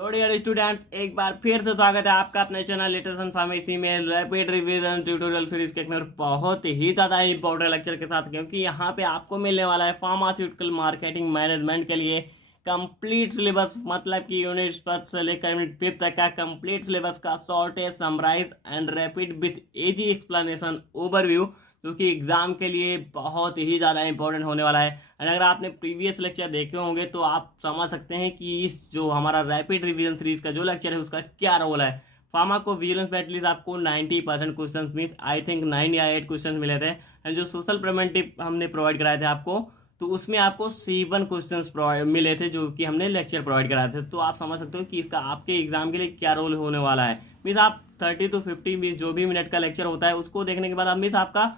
तो dear students, एक बार फिर से स्वागत है आपका अपने चैनल लेटेस्ट फार्मेसी में रैपिड रिवीजन ट्यूटोरियल सीरीज के अंदर बहुत ही ज़्यादा इंपॉर्टेंट लेक्चर के साथ, क्योंकि यहाँ पे आपको मिलने वाला है फार्मास्यूटिकल मार्केटिंग मैनेजमेंट के लिए कंप्लीट सिलेबस, मतलब कि यूनिट फर्स्ट से लेकर यूनिट 5 तक का कंप्लीट सिलेबस का shortage, summarise and rapid with easy explanation overview, जो कि एग्जाम के लिए बहुत ही ज़्यादा इंपॉर्टेंट होने वाला है। एंड अगर आपने प्रीवियस लेक्चर देखे होंगे तो आप समझ सकते हैं कि इस जो हमारा रैपिड रिवीजन सीरीज का जो लेक्चर है उसका क्या रोल है। फार्मा को विजिलेंस में एटलीस्ट आपको 90% क्वेश्चन मीन्स आई थिंक 9 या 8 क्वेश्चन मिले थे। एंड जो सोशल प्रिवेंटिव हमने प्रोवाइड कराए थे आपको, तो उसमें आपको 7 क्वेश्चन मिले थे जो कि हमने लेक्चर प्रोवाइड कराए थे। तो आप समझ सकते हो कि इसका आपके एग्जाम के लिए क्या रोल होने वाला है। मीन्स आप 30 to 50 मीन्स जो भी मिनट का लेक्चर होता है उसको देखने के बाद आप मीन्स आपका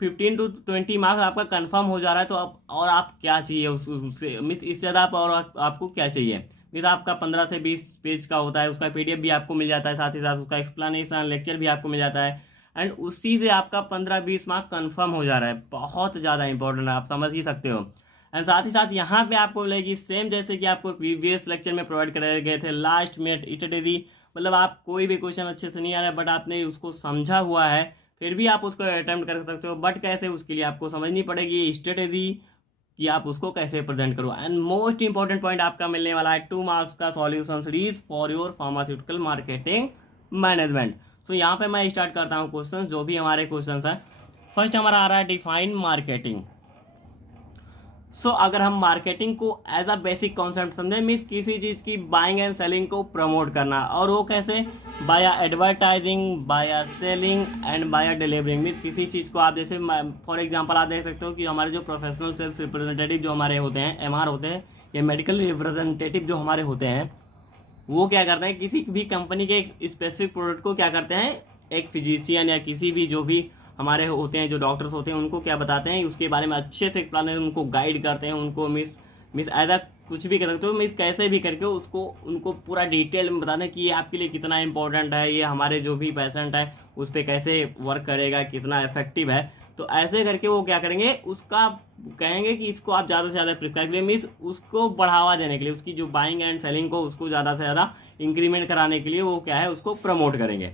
15 to 20 मार्क्स आपका कंफर्म हो जा रहा है। तो अब और आप क्या चाहिए उससे मीन्स इससे ज़्यादा आप और आपको क्या चाहिए। मीन्स आपका 15 से 20 पेज का होता है, उसका PDF भी आपको मिल जाता है, साथ ही साथ उसका एक्सप्लेनेशन लेक्चर भी आपको मिल जाता है। एंड उसी से आपका 15-20 मार्क कंफर्म हो जा रहा है। बहुत ज़्यादा इंपॉर्टेंट है, आप समझ ही सकते हो। एंड साथ ही साथ यहाँ पे आपको मिलेगी सेम जैसे कि आपको प्रीवियस लेक्चर में प्रोवाइड कराए गए थे लास्ट मिनट स्ट्रेटेजी। मतलब आप कोई भी क्वेश्चन अच्छे से नहीं आ रहा है बट आपने उसको समझा हुआ है, फिर भी आप उसको अटेम्प्ट कर सकते हो। बट कैसे, उसके लिए आपको समझनी पड़ेगी स्ट्रेटेजी कि आप उसको कैसे प्रेजेंट करो। एंड मोस्ट इंपॉर्टेंट पॉइंट आपका मिलने वाला है 2 मार्क्स का solution series for your pharmaceutical marketing management. So यहाँ पे मैं स्टार्ट करता हूँ क्वेश्चन, जो भी हमारे क्वेश्चन है। फर्स्ट हमारा आ रहा है डिफाइन मार्केटिंग। सो अगर हम मार्केटिंग को एज अ बेसिक कॉन्सेप्ट समझे, मीन्स किसी चीज़ की बाइंग एंड सेलिंग को प्रमोट करना, और वो कैसे, बाया एडवर्टाइजिंग, बाया सेलिंग एंड बाया डिलीवरिंग। मीन्स किसी चीज़ को आप जैसे फॉर एग्जांपल आप देख सकते हो कि हमारे जो प्रोफेशनल सेल्स रिप्रेजेंटेटिव जो हमारे होते हैं, MR होते हैं, या मेडिकल रिप्रेजेंटेटिव जो हमारे होते हैं, वो क्या करते हैं, किसी भी कंपनी के एक स्पेसिफिक प्रोडक्ट को क्या करते हैं, एक फिजिशियन या किसी भी जो भी हमारे होते हैं, जो डॉक्टर्स होते हैं, उनको क्या बताते हैं, उसके बारे में अच्छे से एक्सप्लेनेशन, उनको गाइड करते हैं, उनको मिस एज कुछ भी कर सकते हो, मिस कैसे भी करके उसको उनको पूरा डिटेल में बताते हैं कि ये आपके लिए कितना इंपॉर्टेंट है, ये हमारे जो भी पेशेंट है उस पर कैसे वर्क करेगा, कितना इफेक्टिव है। तो ऐसे करके वो क्या करेंगे, उसका कहेंगे कि इसको आप ज़्यादा से ज़्यादा प्रिफर करें, मीन्स उसको बढ़ावा देने के लिए, उसकी जो बाइंग एंड सेलिंग को उसको ज़्यादा से ज़्यादा इंक्रीमेंट कराने के लिए वो क्या है, उसको प्रमोट करेंगे।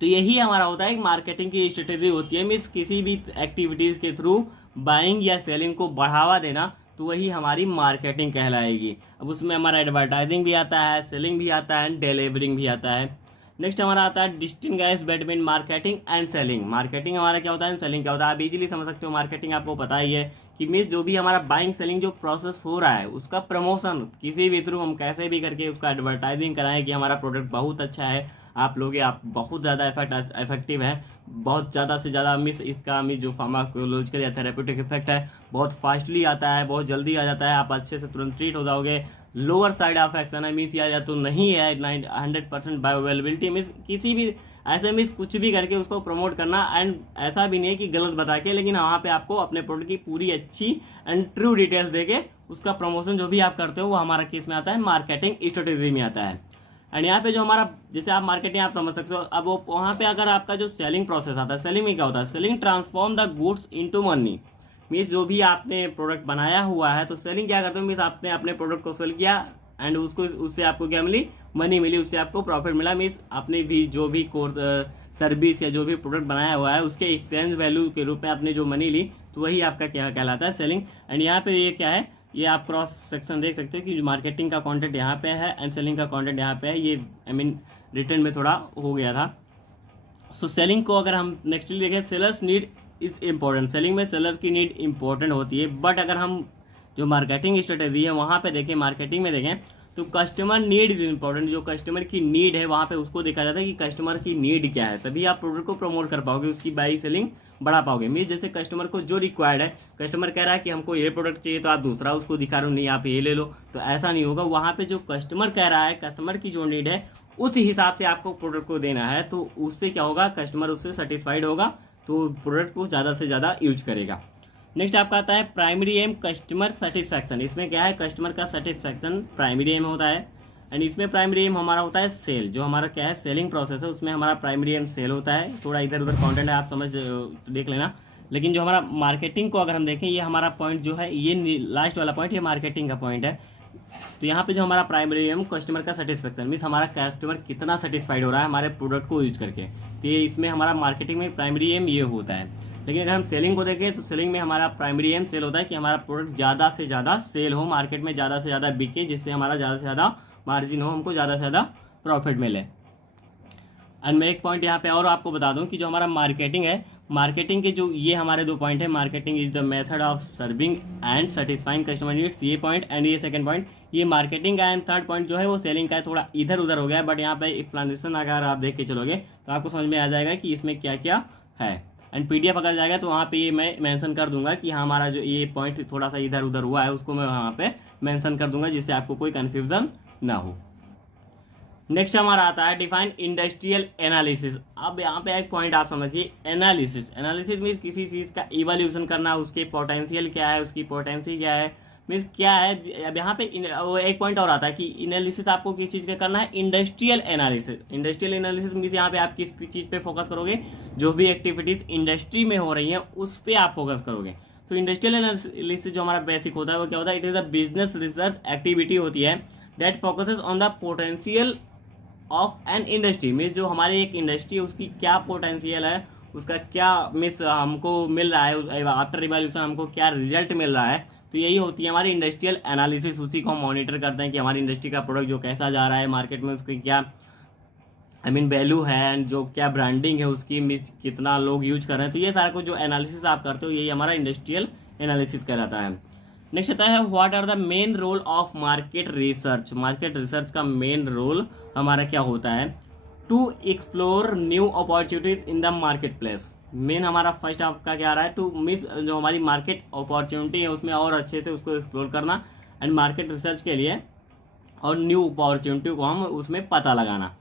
तो यही हमारा होता है, एक मार्केटिंग की स्ट्रेटेजी होती है। मीन्स किसी भी एक्टिविटीज़ के थ्रू बाइंग या सेलिंग को बढ़ावा देना, तो वही हमारी मार्केटिंग कहलाएगी। अब उसमें हमारा एडवर्टाइजिंग भी आता है, सेलिंग भी आता है, डिलीवरिंग भी आता है। नेक्स्ट हमारा आता है distinguish between marketing and selling. Marketing हमारा क्या होता है, सेलिंग क्या होता है, आप इजीली समझ सकते हो। मार्केटिंग आपको पता ही है कि मीन्स जो भी हमारा बाइंग सेलिंग जो प्रोसेस हो रहा है उसका प्रमोशन किसी भी थ्रू हम कैसे भी करके उसका एडवर्टाइजिंग कराएं कि हमारा प्रोडक्ट बहुत अच्छा है, आप लोग आप बहुत ज़्यादा इफेक्टिव है, बहुत ज़्यादा से ज़्यादा मिस इसका मिस जो फार्माकोलॉजिकल या थेरेप्यूटिक इफेक्ट है बहुत फास्टली आता है, बहुत जल्दी आ जाता है, आप अच्छे से तुरंत ट्रीट हो जाओगे। लोअर साइड ऑफ एक्शन है, मिस या तो नहीं है, 100% बायोअवेलेबिलिटी, मिस किसी भी ऐसे मिस कुछ भी करके उसको प्रमोट करना। एंड ऐसा भी नहीं है कि गलत बता के, लेकिन वहाँ पे आपको अपने प्रोडक्ट की पूरी अच्छी एंड ट्रू डिटेल्स देके उसका प्रमोशन जो भी आप करते हो वो हमारा केस में आता है, मार्केटिंग स्ट्रेटेजी में आता है। एंड यहाँ पे जो हमारा जैसे आप मार्केटिंग आप समझ सकते हो। अब वो वहाँ पे अगर आपका जो सेलिंग प्रोसेस आता है, सेलिंग में क्या होता है, selling transform the goods into money. Means जो भी आपने प्रोडक्ट बनाया हुआ है, तो सेलिंग क्या करते हो, मीन्स आपने अपने प्रोडक्ट को सेल किया एंड उसको उससे आपको क्या मिली, मनी मिली, उससे आपको प्रॉफिट मिला। मीन्स आपने भी जो भी कोर्स सर्विस या जो भी प्रोडक्ट बनाया हुआ है उसके एक्सचेंज वैल्यू के रूप में आपने जो मनी ली, तो वही आपका क्या कहलाता है, सेलिंग। एंड यहाँ पे ये क्या है, ये आप क्रॉस सेक्शन देख सकते हो कि मार्केटिंग का कंटेंट यहाँ पे है एंड सेलिंग का कंटेंट यहाँ पे है। ये रिटर्न में थोड़ा हो गया था। सो सेलिंग को अगर हम नेक्स्टली देखें, sellers need is important. Selling में सेलर की नीड इम्पोर्टेंट होती है। बट अगर हम जो मार्केटिंग स्ट्रेटेजी है वहाँ पे देखें, मार्केटिंग में देखें, तो कस्टमर नीड इज इम्पोर्टेंट। जो कस्टमर की नीड है वहाँ पे उसको देखा जाता है कि कस्टमर की नीड क्या है, तभी आप प्रोडक्ट को प्रमोट कर पाओगे, उसकी बाई सेलिंग बढ़ा पाओगे। मीन्स जैसे कस्टमर को जो रिक्वायर्ड है, कस्टमर कह रहा है कि हमको ये प्रोडक्ट चाहिए, तो आप दूसरा उसको दिखा रहे हो, नहीं आप ये ले लो, तो ऐसा नहीं होगा। वहाँ पे जो कस्टमर कह रहा है, कस्टमर की जो नीड है उस हिसाब से आपको प्रोडक्ट को देना है, तो उससे क्या होगा, कस्टमर उससे सेटिस्फाइड होगा, तो प्रोडक्ट को ज़्यादा से ज़्यादा यूज करेगा। नेक्स्ट आपका आता है प्राइमरी एम कस्टमर सेटिस्फैक्शन। इसमें क्या है, कस्टमर का सेटिस्फैक्शन प्राइमरी एम होता है। एंड इसमें प्राइमरी एम हमारा होता है सेल। जो हमारा क्या है, सेलिंग प्रोसेस है, उसमें हमारा प्राइमरी एम सेल होता है। थोड़ा इधर उधर कंटेंट है, आप समझ देख लेना। लेकिन जो हमारा मार्केटिंग को अगर हम देखें, ये हमारा पॉइंट जो है, ये लास्ट वाला पॉइंट, ये मार्केटिंग का पॉइंट है। तो यहाँ पे जो हमारा प्राइमरी एम कस्टमर का सेटिस्फेक्शन मीन्स हमारा कस्टमर कितना सेटिस्फाइड हो रहा है हमारे प्रोडक्ट को यूज करके, तो ये इसमें हमारा मार्केटिंग में प्राइमरी एम ये होता है। लेकिन अगर हम सेलिंग को देखें तो सेलिंग में हमारा प्राइमरी एम सेल होता है कि हमारा प्रोडक्ट ज़्यादा से ज़्यादा सेल हो, मार्केट में ज़्यादा से ज़्यादा बिके, जिससे हमारा ज़्यादा से ज़्यादा मार्जिन हो, हमको ज़्यादा से ज़्यादा प्रॉफिट मिले। एंड मैं एक पॉइंट यहाँ पे और आपको बता दूं कि जो हमारा मार्केटिंग है, मार्केटिंग के जो ये हमारे 2 पॉइंट है, marketing is the method of serving and satisfying customer needs, ये पॉइंट, एंड ये सेकंड पॉइंट ये मार्केटिंग का, एंड थर्ड पॉइंट जो है वो सेलिंग का है, थोड़ा इधर उधर हो गया है, बट यहाँ पे एक्सप्लेनेशन अगर आप देख के चलोगे तो आपको समझ में आ जाएगा कि इसमें क्या क्या है। एंड पीडीएफ अगर जाएगा तो वहाँ पे ये मैं मेंशन कर दूंगा कि हमारा जो ये पॉइंट थोड़ा सा इधर उधर हुआ है उसको मैं वहाँ पे मेंशन कर दूंगा, जिससे आपको कोई कन्फ्यूजन ना हो। नेक्स्ट हमारा आता है डिफाइन इंडस्ट्रियल एनालिसिस। अब यहाँ पे एक पॉइंट आप समझिए, एनालिसिस, एनालिसिस मीन्स किसी चीज़ का इवोल्यूशन करना, उसके पोटेंशियल क्या है, उसकी पोटेंसी क्या है, मीन्स क्या है। अब यहाँ पे एक पॉइंट और आता है कि एनालिसिस आपको किस चीज़ का करना है, industrial analysis. Industrial analysis means यहाँ पे आप किस चीज़ पे फोकस करोगे, जो भी एक्टिविटीज इंडस्ट्री में हो रही हैं उस पर आप फोकस करोगे। तो इंडस्ट्रियल एनालिसिस जो हमारा बेसिक होता है वो क्या होता है, it is a business research activity होती है that focuses on the potential of an industry, means जो हमारी एक इंडस्ट्री है उसकी क्या पोटेंशियल है, उसका क्या मीन्स हमको मिल रहा है, आफ्टर इवोल्यूशन हमको क्या रिजल्ट मिल रहा है। तो यही होती है हमारी इंडस्ट्रियल एनालिसिस, उसी को हम मॉनिटर करते हैं कि हमारी इंडस्ट्री का प्रोडक्ट जो कैसा जा रहा है मार्केट में, उसकी क्या वैल्यू है, एंड जो क्या ब्रांडिंग है उसकी, मीन्स कितना लोग यूज कर रहे हैं। तो ये सारा कुछ जो एनालिसिस आप करते हो यही हमारा इंडस्ट्रियल एनालिसिस कहलाता है। नेक्स्ट आता है what are the main role of market research. Market research का मेन रोल हमारा क्या होता है, to explore new opportunities in the market place. Main हमारा फर्स्ट आपका क्या आ रहा है, टू मीन्स जो हमारी मार्केट अपॉर्चुनिटी है उसमें और अच्छे से उसको एक्सप्लोर करना, एंड मार्केट रिसर्च के लिए और न्यू अपॉर्चुनिटी को हम उसमें पता लगाना।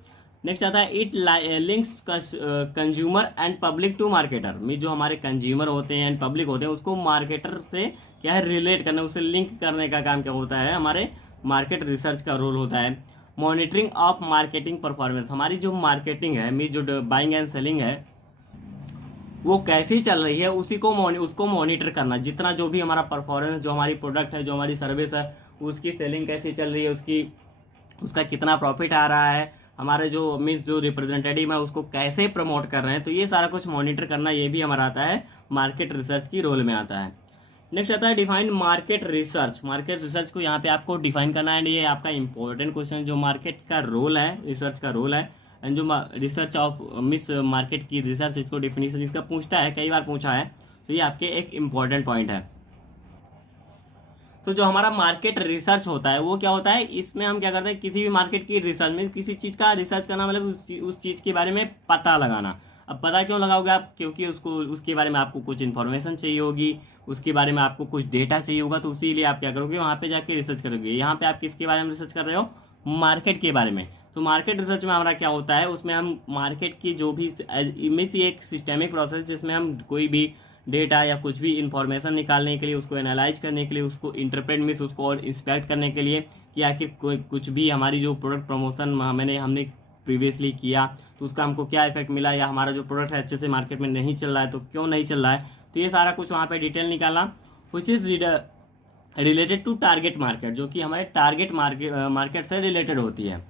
नेक्स्ट आता है it links consumer and public to marketer, mean जो हमारे कंज्यूमर होते हैं एंड पब्लिक होते हैं उसको मार्केटर से क्या है रिलेट करना, उससे लिंक करने का काम क्या होता है, हमारे मार्केट रिसर्च का रोल होता है। मॉनिटरिंग ऑफ मार्केटिंग परफॉर्मेंस, हमारी जो मार्केटिंग है मीन जो बाइंग एंड सेलिंग है वो कैसी चल रही है उसको मॉनिटर करना, जितना जो भी हमारा परफॉर्मेंस, जो हमारी प्रोडक्ट है, जो हमारी सर्विस है, उसकी सेलिंग कैसी चल रही है, उसका कितना प्रॉफिट आ रहा है, हमारे जो मीन्स जो रिप्रेजेंटेटिव है उसको कैसे प्रमोट कर रहे हैं। तो ये सारा कुछ मॉनिटर करना ये भी हमारा आता है मार्केट रिसर्च की रोल में आता है। नेक्स्ट आता है define market research. Market research को यहाँ पे आपको डिफाइन करना है, एंड ये आपका इंपॉर्टेंट क्वेश्चन, जो मार्केट का रोल है, रिसर्च का रोल है, एंड जो रिसर्च ऑफ मिस मार्केट की रिसर्च, इसको डिफिनेशन इसका पूछता है, कई बार पूछा है, तो ये आपके एक इम्पॉर्टेंट पॉइंट है। तो जो हमारा मार्केट रिसर्च होता है वो क्या होता है, इसमें हम क्या करते हैं, किसी भी मार्केट की रिसर्च में किसी चीज़ का रिसर्च करना, मतलब उस चीज़ के बारे में पता लगाना। अब पता क्यों लगाओगे आप, क्योंकि उसके बारे में आपको कुछ इन्फॉर्मेशन चाहिए होगी, उसके बारे में आपको कुछ डेटा चाहिए होगा, तो इसीलिए आप क्या करोगे, वहाँ पे जाके रिसर्च करोगे। यहाँ पे आप किसके बारे में रिसर्च कर रहे हो, मार्केट के बारे में। तो मार्केट रिसर्च में हमारा क्या होता है, उसमें हम मार्केट की जो भी मीन्स एक सिस्टेमिक प्रोसेस, जिसमें हम कोई भी डेटा या कुछ भी इंफॉर्मेशन निकालने के लिए, उसको एनालाइज करने के लिए, उसको इंटरप्रेट मीन्स उसको और इंस्पेक्ट करने के लिए कि आखिर कोई कुछ भी हमारी जो प्रोडक्ट प्रमोशन हमने प्रीवियसली किया तो उसका हमको क्या इफेक्ट मिला, या हमारा जो प्रोडक्ट है अच्छे से मार्केट में नहीं चल रहा है तो क्यों नहीं चल रहा है। तो ये सारा कुछ वहाँ पे डिटेल निकालना, which is related to target market, जो कि हमारे टारगेट मार्केट से रिलेटेड होती है।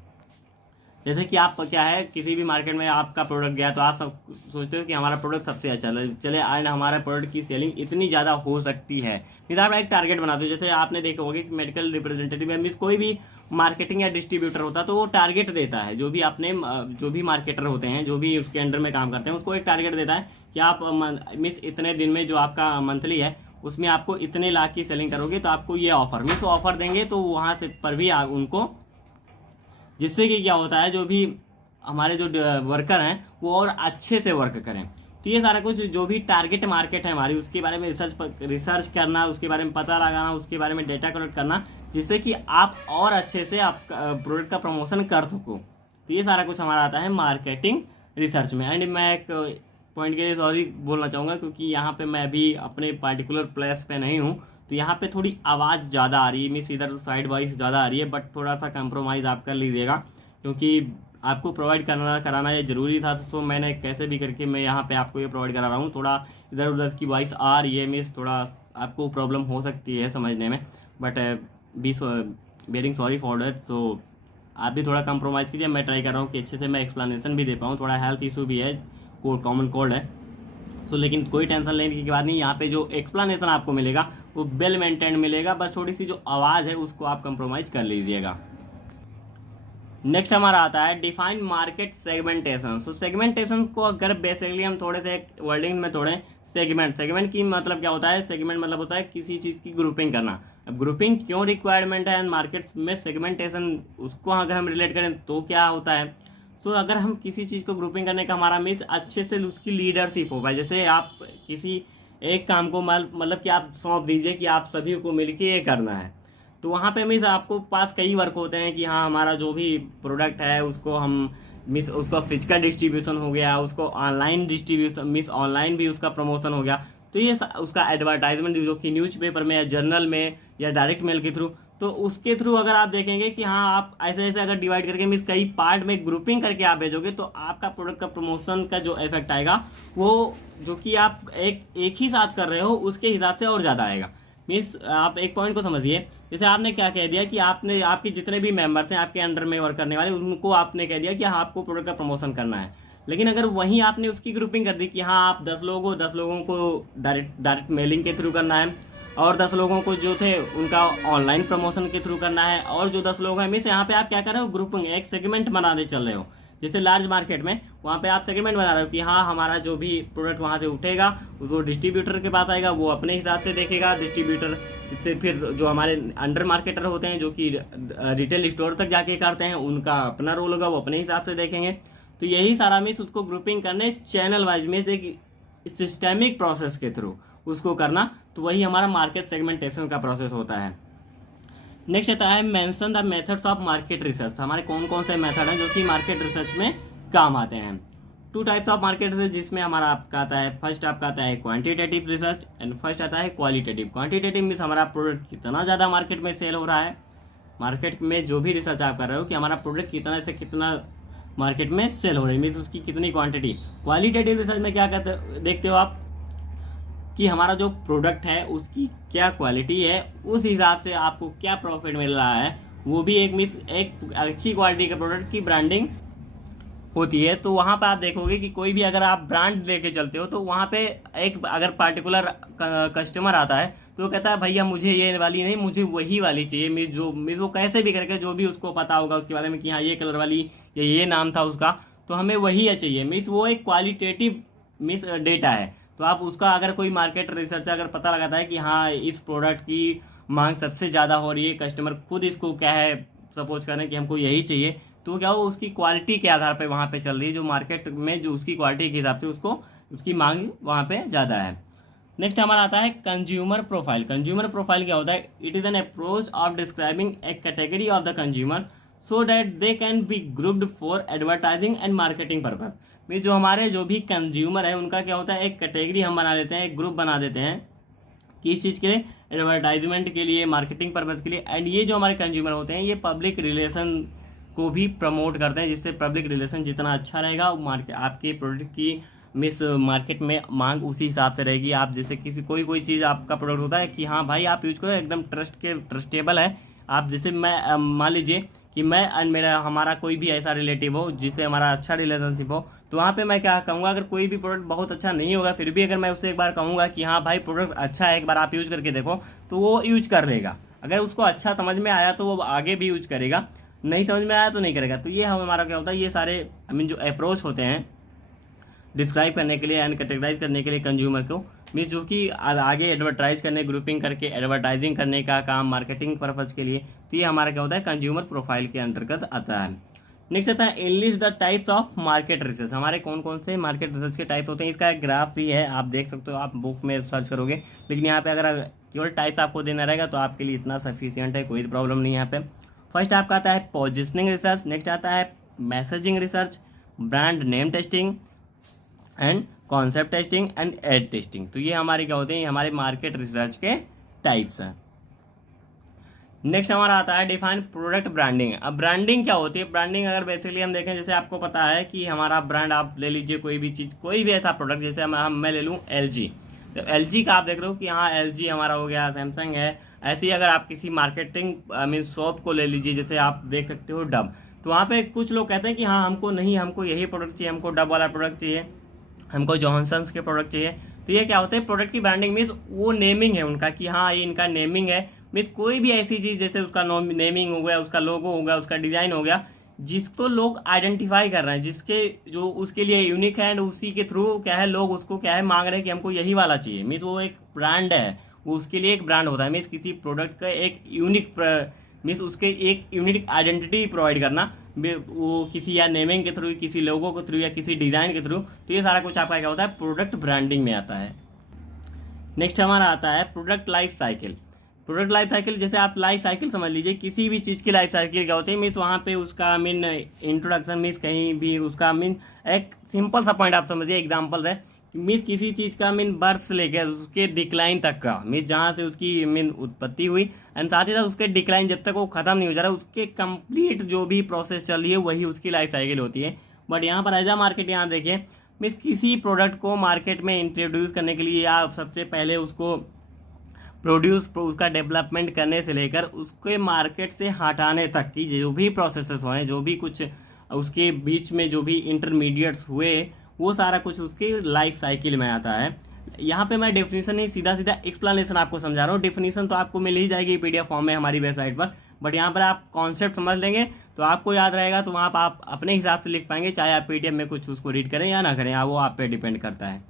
जैसे कि आप क्या है, किसी भी मार्केट में आपका प्रोडक्ट गया तो आप सब सोचते हो कि हमारा प्रोडक्ट सबसे अच्छा चले एंड हमारा प्रोडक्ट की सेलिंग इतनी ज़्यादा हो सकती है, फिर आप एक टारगेट बनाते हो। जैसे आपने देखा होगा कि मेडिकल रिप्रेजेंटेटिव मीन्स कोई भी मार्केटिंग या डिस्ट्रीब्यूटर होता है तो वो टारगेट देता है, जो भी मार्केटर होते हैं, जो भी उसके अंडर में काम करते हैं, उसको एक टारगेट देता है कि आप मीन्स इतने दिन में जो आपका मंथली है उसमें आपको इतने लाख की सेलिंग करोगे तो आपको ये ऑफर मीन्स ऑफर देंगे। तो वहाँ से पर भी उनको, जिससे कि क्या होता है, जो भी हमारे जो वर्कर हैं वो और अच्छे से वर्क करें। तो ये सारा कुछ जो भी टारगेट मार्केट है हमारी, उसके बारे में रिसर्च करना, उसके बारे में पता लगाना, उसके बारे में डेटा कलेक्ट करना, जिससे कि आप और अच्छे से आप प्रोडक्ट का प्रमोशन कर सको। तो ये सारा कुछ हमारा आता है मार्केटिंग रिसर्च में। एंड मैं एक पॉइंट के लिए सॉरी बोलना चाहूँगा, क्योंकि यहाँ पे मैं अभी अपने पार्टिकुलर प्लेस पे नहीं हूँ, तो यहाँ पे थोड़ी आवाज़ ज़्यादा आ रही है, मीन्स इधर साइड वाइज ज़्यादा आ रही है, बट थोड़ा सा कंप्रोमाइज़ आप कर लीजिएगा, क्योंकि आपको प्रोवाइड कराना ये ज़रूरी था। तो मैंने कैसे भी करके मैं यहाँ पे आपको ये प्रोवाइड करा रहा हूँ। थोड़ा इधर उधर की वॉइस आ रही है, मीन्स थोड़ा आपको प्रॉब्लम हो सकती है समझने में, but very sorry for that. So आप भी थोड़ा कंप्रोमाइज़ कीजिए, मैं ट्राई कर रहा हूँ कि अच्छे से मैं एक्सप्लेनेशन भी दे पाऊँ, थोड़ा हेल्थ इशू भी है, कॉमन कोल्ड है। सो लेकिन कोई टेंशन लेने की बात नहीं, यहाँ पे जो एक्सप्लेनेशन आपको मिलेगा वो वेल मेंटेन्ड मिलेगा, बस थोड़ी सी जो आवाज़ है उसको आप कंप्रोमाइज़ कर लीजिएगा। नेक्स्ट हमारा आता है डिफाइन मार्केट सेगमेंटेशन। सो सेगमेंटेशन को अगर बेसिकली हम थोड़े से वर्डिंग में थोड़े सेगमेंट की मतलब क्या होता है, सेगमेंट मतलब होता है किसी चीज़ की ग्रुपिंग करना। अब ग्रुपिंग क्यों रिक्वायरमेंट है मार्केट में, सेगमेंटेशन उसको अगर हम रिलेट करें तो क्या होता है। सो अगर हम किसी चीज़ को ग्रुपिंग करने का हमारा मीन्स अच्छे से उसकी लीडरशिप हो पाए। जैसे आप किसी एक काम को मतलब कि आप सौंप दीजिए कि आप सभी को मिलकर ये करना है, तो वहाँ पे मीन्स आपको पास कई वर्क होते हैं कि हाँ हमारा जो भी प्रोडक्ट है उसको हम मिस उसका फिजिकल डिस्ट्रीब्यूशन हो गया, उसको ऑनलाइन डिस्ट्रीब्यूशन मिस ऑनलाइन भी उसका प्रमोशन हो गया, तो ये उसका एडवर्टाइजमेंट जो कि न्यूज़पेपर में या जर्नल में या डायरेक्ट मेल के थ्रू, तो उसके थ्रू अगर आप देखेंगे कि हाँ आप ऐसे ऐसे अगर डिवाइड करके मीन्स कई पार्ट में ग्रुपिंग करके आप भेजोगे तो आपका प्रोडक्ट का प्रमोशन का जो इफेक्ट आएगा वो जो कि आप एक ही साथ कर रहे हो उसके हिसाब से और ज़्यादा आएगा। मीन्स आप एक पॉइंट को समझिए, जैसे आपने क्या कह दिया कि आपने आपके जितने भी मेंबर्स हैं आपके अंडर में वर्क करने वाले उनको आपने कह दिया कि हाँ आपको प्रोडक्ट का प्रमोशन करना है, लेकिन अगर वहीं आपने उसकी ग्रुपिंग कर दी कि हाँ आप 10 लोगों को डायरेक्ट मेलिंग के थ्रू करना है और 10 लोगों को जो थे उनका ऑनलाइन प्रमोशन के थ्रू करना है, और जो 10 लोग हैं मीन्स यहाँ पे आप क्या कर रहे हो ग्रुपिंग एक सेगमेंट बनाने चल रहे हो। जैसे लार्ज मार्केट में वहाँ पे आप सेगमेंट बना रहे हो कि हाँ हमारा जो भी प्रोडक्ट वहाँ से उठेगा वो डिस्ट्रीब्यूटर के पास आएगा, वो अपने हिसाब से देखेगा, डिस्ट्रीब्यूटर से फिर जो हमारे अंडर मार्केटर होते हैं जो कि रिटेल स्टोर तक जाके करते हैं उनका अपना रोल होगा, वो अपने हिसाब से देखेंगे। तो यही सारा मीन्स उसको ग्रुपिंग करने चैनल वाइज में एक सिस्टेमिक प्रोसेस के थ्रू उसको करना, तो वही हमारा मार्केट सेगमेंटेशन का प्रोसेस होता है। नेक्स्ट आता है mention the methods of market research. हमारे कौन कौन से मेथड हैं जो कि मार्केट रिसर्च में काम आते हैं। 2 टाइप्स ऑफ मार्केट रिसर्च जिसमें हमारा आपका आता है, फर्स्ट आपका आता है क्वांटिटेटिव रिसर्च एंड फर्स्ट आता है क्वालिटेटिव। क्वांटिटेटिव मीन्स हमारा प्रोडक्ट कितना ज़्यादा मार्केट में सेल हो रहा है, मार्केट में जो भी रिसर्च आप कर रहे हो कि हमारा प्रोडक्ट कितना से कितना मार्केट में सेल हो रही है, मीन्स उसकी कितनी क्वांटिटी। क्वालिटेटिव रिसर्च में क्या करते देखते हो आप कि हमारा जो प्रोडक्ट है उसकी क्या क्वालिटी है, उस हिसाब से आपको क्या प्रॉफिट मिल रहा है, वो भी एक अच्छी क्वालिटी के प्रोडक्ट की ब्रांडिंग होती है। तो वहाँ पे आप देखोगे कि कोई भी अगर आप ब्रांड लेके चलते हो तो वहाँ पे एक अगर पार्टिकुलर कस्टमर आता है तो वो कहता है भैया मुझे ये वाली नहीं, मुझे वही वाली चाहिए। मीन्स वो कैसे भी करके जो भी उसको पता होगा उसके बारे में कि हाँ ये कलर वाली या ये नाम था उसका, तो हमें वही चाहिए। मीन्स वो एक क्वालिटेटिव डेटा है। तो आप उसका अगर कोई मार्केट रिसर्च अगर पता लगाता है कि हाँ इस प्रोडक्ट की मांग सबसे ज़्यादा हो रही है, कस्टमर खुद इसको क्या है सपोज करें कि हमको यही चाहिए, तो क्या हो उसकी क्वालिटी के आधार पे वहाँ पे चल रही है, जो मार्केट में जो उसकी क्वालिटी के हिसाब से उसको उसकी मांग वहाँ पे ज़्यादा है। नेक्स्ट हमारा आता है कंज्यूमर प्रोफाइल। कंज्यूमर प्रोफाइल क्या होता है, it is an approach of describing A category of the consumer so that they can be grouped for advertising and marketing purpose. Mean जो हमारे जो भी कंज्यूमर है उनका क्या होता है एक कैटेगरी हम बना देते हैं, एक ग्रुप बना देते हैं किस चीज़ के लिए, एडवर्टाइजमेंट के लिए, मार्केटिंग पर्पज़ के लिए। एंड ये जो हमारे कंज्यूमर होते हैं ये पब्लिक रिलेशन को भी प्रमोट करते हैं, जिससे पब्लिक रिलेशन जितना अच्छा रहेगा मार्केट आपके प्रोडक्ट की मार्केट में मांग उसी हिसाब से रहेगी। आप जैसे किसी कोई चीज़ आपका प्रोडक्ट होता है कि हाँ भाई आप यूज करो एकदम ट्रस्टेबल है। आप जैसे मैं मान लीजिए कि मैं एंड हमारा कोई भी ऐसा रिलेटिव हो जिससे हमारा अच्छा रिलेशनशिप हो, तो वहाँ पे मैं क्या कहूँगा, अगर कोई भी प्रोडक्ट बहुत अच्छा नहीं होगा फिर भी अगर मैं उससे एक बार कहूँगा कि हाँ भाई प्रोडक्ट अच्छा है एक बार आप यूज करके देखो, तो वो यूज कर लेगा। अगर उसको अच्छा समझ में आया तो वो आगे भी यूज करेगा, नहीं समझ में आया तो नहीं करेगा। तो ये हमारा क्या होता है, ये सारे जो अप्रोच होते हैं डिस्क्राइब करने के लिए एंड कैटेगराइज करने के लिए कंज्यूमर को, मीन्स जो कि आगे एडवर्टाइज करने ग्रुपिंग करके एडवर्टाइजिंग करने का काम मार्केटिंग पर्पज के लिए, तो ये हमारा क्या होता है कंज्यूमर प्रोफाइल के अंतर्गत आता है। नेक्स्ट आता है enlist the types of market research. हमारे कौन कौन से मार्केट रिसर्च के टाइप होते हैं, इसका एक ग्राफ भी है आप देख सकते हो, आप बुक में सर्च करोगे, लेकिन यहाँ पे अगर केवल टाइप्स आपको देना रहेगा तो आपके लिए इतना सफिशियंट है, कोई प्रॉब्लम नहीं है यहाँ पे। फर्स्ट आपका आता है पोजिशनिंग रिसर्च, नेक्स्ट आता है messaging research, brand name testing and concept testing and ad testing. तो ये हमारे क्या होते हैं, ये हमारे मार्केट रिसर्च के टाइप्स हैं। नेक्स्ट हमारा आता है डिफाइन प्रोडक्ट ब्रांडिंग। अब ब्रांडिंग क्या होती है, ब्रांडिंग अगर बेसिकली हम देखें, जैसे आपको पता है कि हमारा ब्रांड आप ले लीजिए कोई भी चीज़, कोई भी ऐसा प्रोडक्ट, जैसे मैं ले लूँ LG, तो LG का आप देख रहे हो कि हाँ LG हमारा हो गया, सैमसंग है, ऐसे ही अगर आप किसी मार्केटिंग मीन शॉप को ले लीजिए, जैसे आप देख सकते हो डब, तो वहाँ पे कुछ लोग कहते हैं कि हाँ हमको नहीं, हमको यही प्रोडक्ट चाहिए, हमको डब वाला प्रोडक्ट चाहिए, हमको जॉनसन्स के प्रोडक्ट चाहिए। तो ये क्या होता है, प्रोडक्ट की ब्रांडिंग मीन्स वो नेमिंग है उनका कि हाँ ये इनका नेमिंग है। मीन्स कोई भी ऐसी चीज़ जैसे उसका नेमिंग हो गया, उसका लोगो हो गया, उसका डिज़ाइन हो गया, जिसको लोग आइडेंटिफाई कर रहे हैं, जिसके जो उसके लिए यूनिक है, एंड उसी के थ्रू क्या है लोग उसको क्या है मांग रहे हैं कि हमको यही वाला चाहिए। मीन्स वो एक ब्रांड है, वो उसके लिए एक ब्रांड होता है। मीन्स किसी प्रोडक्ट का एक यूनिक मीन्स उसके एक यूनिक आइडेंटिटी प्रोवाइड करना, वो किसी या नेमिंग के थ्रू, किसी लोगों के थ्रू या किसी डिज़ाइन के थ्रू। तो ये सारा कुछ आपका क्या होता है, प्रोडक्ट ब्रांडिंग में आता है। नेक्स्ट हमारा आता है product life cycle. Product life cycle, जैसे आप लाइफ साइकिल समझ लीजिए, किसी भी चीज़ की लाइफ साइकिल क्या होती है, मीन्स वहाँ पे उसका मीन इंट्रोडक्शन, मीन्स कहीं भी उसका मीन एक सिंपल सा पॉइंट आप समझिए, एग्जांपल है मीन्स किसी चीज़ का मीन बर्थ से लेकर उसके डिक्लाइन तक का, मीन्स जहाँ से उसकी मीन उत्पत्ति हुई एंड साथ ही साथ उसके डिक्लाइन जब तक वो खत्म नहीं हो जा रहा, उसके कंप्लीट जो भी प्रोसेस चल रही है वही उसकी लाइफ साइकिल होती है। बट यहाँ पर एज अ मार्केट, यहाँ देखिए मीन्स किसी प्रोडक्ट को मार्केट में इंट्रोड्यूस करने के लिए या सबसे पहले उसको प्रोड्यूस, उसका डेवलपमेंट करने से लेकर उसके मार्केट से हटाने तक की जो भी प्रोसेसेस हुए, जो भी कुछ उसके बीच में जो भी इंटरमीडिएट्स हुए, वो सारा कुछ उसकी लाइफ साइकिल में आता है। यहाँ पे मैं डेफिनेशन नहीं, सीधा सीधा एक्सप्लेनेशन आपको समझा रहा हूँ। डेफिनेशन तो आपको मिल ही जाएगी पीडीएफ फॉर्म में हमारी वेबसाइट पर, बट यहाँ पर आप कॉन्सेप्ट समझ लेंगे तो आपको याद रहेगा, तो वहाँ पर आप अपने हिसाब से लिख पाएंगे, चाहे आप पीडीएफ में कुछ उसको रीड करें या ना करें, वो आप पे डिपेंड करता है।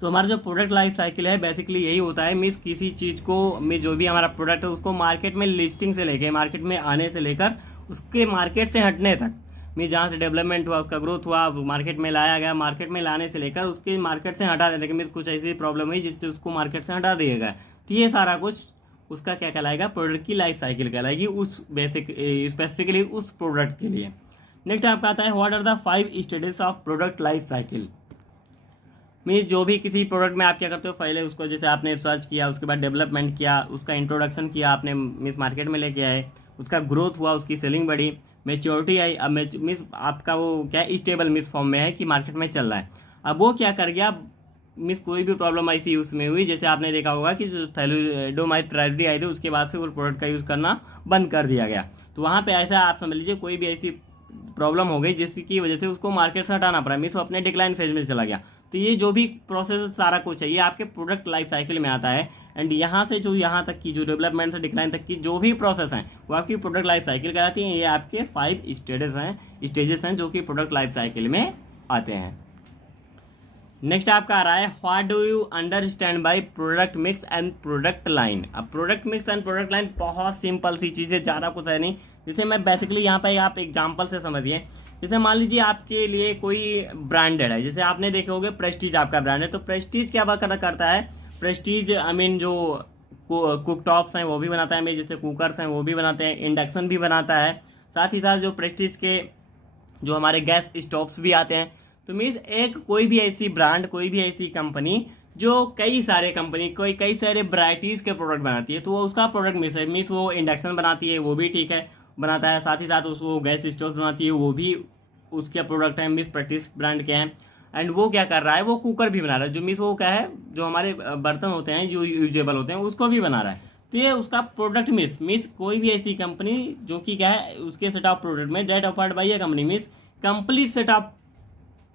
तो हमारा जो प्रोडक्ट लाइफ साइकिल है बेसिकली यही होता है, मीन्स किसी चीज़ को में जो भी हमारा प्रोडक्ट है उसको मार्केट में लिस्टिंग से लेकर, मार्केट में आने से लेकर उसके मार्केट से हटने तक, मीन्स जहाँ से डेवलपमेंट हुआ, उसका ग्रोथ हुआ, मार्केट में लाया गया, मार्केट में लाने से लेकर उसके मार्केट से हटा देने के, मीन्स कुछ ऐसी प्रॉब्लम हुई जिससे उसको मार्केट से हटा दिया गया। तो ये सारा कुछ उसका क्या कहलाएगा, प्रोडक्ट की लाइफ साइकिल कहलाएगी, उस बेसिक स्पेसिफिकली उस प्रोडक्ट के लिए। नेक्स्ट आपका आता है what are the 5 stages of product life cycle. Means जो भी किसी प्रोडक्ट में आप क्या करते हो, पहले उसको जैसे आपने सर्च किया, उसके बाद डेवलपमेंट किया, उसका इंट्रोडक्शन किया आपने, मीन्स मार्केट में लेके आए, उसका ग्रोथ हुआ, उसकी सेलिंग बढ़ी, मेच्योरिटी आई, अब मीन्स आपका वो क्या स्टेबल मीन्स फॉर्म में है कि मार्केट में चल रहा है। अब वो क्या कर गया, मीन्स कोई भी प्रॉब्लम ऐसी उसमें हुई, जैसे आपने देखा होगा कि जो थैलिडोमाइड ट्रेजेडी आई थी उसके बाद से वो प्रोडक्ट का यूज़ करना बंद कर दिया गया। तो वहाँ पे ऐसा आप समझ लीजिए कोई भी ऐसी प्रॉब्लम हो गई जिसकी वजह से उसको मार्केट से हटाना पड़ा, मीन्स वो अपने डिक्लाइन फेज में चला गया। तो ये जो भी प्रोसेस सारा कुछ है ये आपके प्रोडक्ट लाइफ साइकिल में आता है। एंड यहाँ से जो यहाँ तक की जो डेवलपमेंट से डिक्लाइन तक की जो भी प्रोसेस हैं वो आपकी प्रोडक्ट लाइफ साइकिल कहलाती हैं। ये आपके 5 स्टेजेस हैं जो कि प्रोडक्ट लाइफ साइकिल में आते हैं। नेक्स्ट आपका आ रहा है what do you understand by product mix and product line. अब product mix and product line बहुत सिंपल सी चीज़ है, ज़्यादा कुछ है नहीं। जैसे मैं बेसिकली यहाँ पे आप एग्जांपल से समझिए, जैसे मान लीजिए आपके लिए कोई ब्रांडेड है, जैसे आपने देखे होंगे प्रेस्टीज आपका ब्रांड है, तो प्रेस्टीज क्या करता है, प्रेस्टीज आई मीन जो कुक टॉप्स हैं वो भी बनाता है, जैसे कुकर्स हैं वो भी बनाते हैं, इंडक्शन भी बनाता है, साथ ही साथ जो प्रेस्टीज के जो हमारे गैस स्टोव्स भी आते हैं। तो मीन्स एक कोई भी ऐसी ब्रांड, कोई भी ऐसी कंपनी जो कई सारे वैरायटीज़ के प्रोडक्ट बनाती है, तो वो उसका प्रोडक्ट मिक्स है। मीन्स वो इंडक्शन बनाती है वो भी ठीक है बनाता है, साथ ही साथ उसको गैस स्टोव बनाती है वो भी उसके प्रोडक्ट है, मीन्स प्रेस्टीज ब्रांड के हैं। एंड वो क्या कर रहा है, वो कुकर भी बना रहा है, जो मीन्स वो क्या है जो हमारे बर्तन होते हैं जो यूजेबल होते हैं उसको भी बना रहा है। तो ये उसका प्रोडक्ट मीन्स कोई भी ऐसी कंपनी जो कि क्या है उसके सेट ऑफ प्रोडक्ट में that offered by a company, means complete set of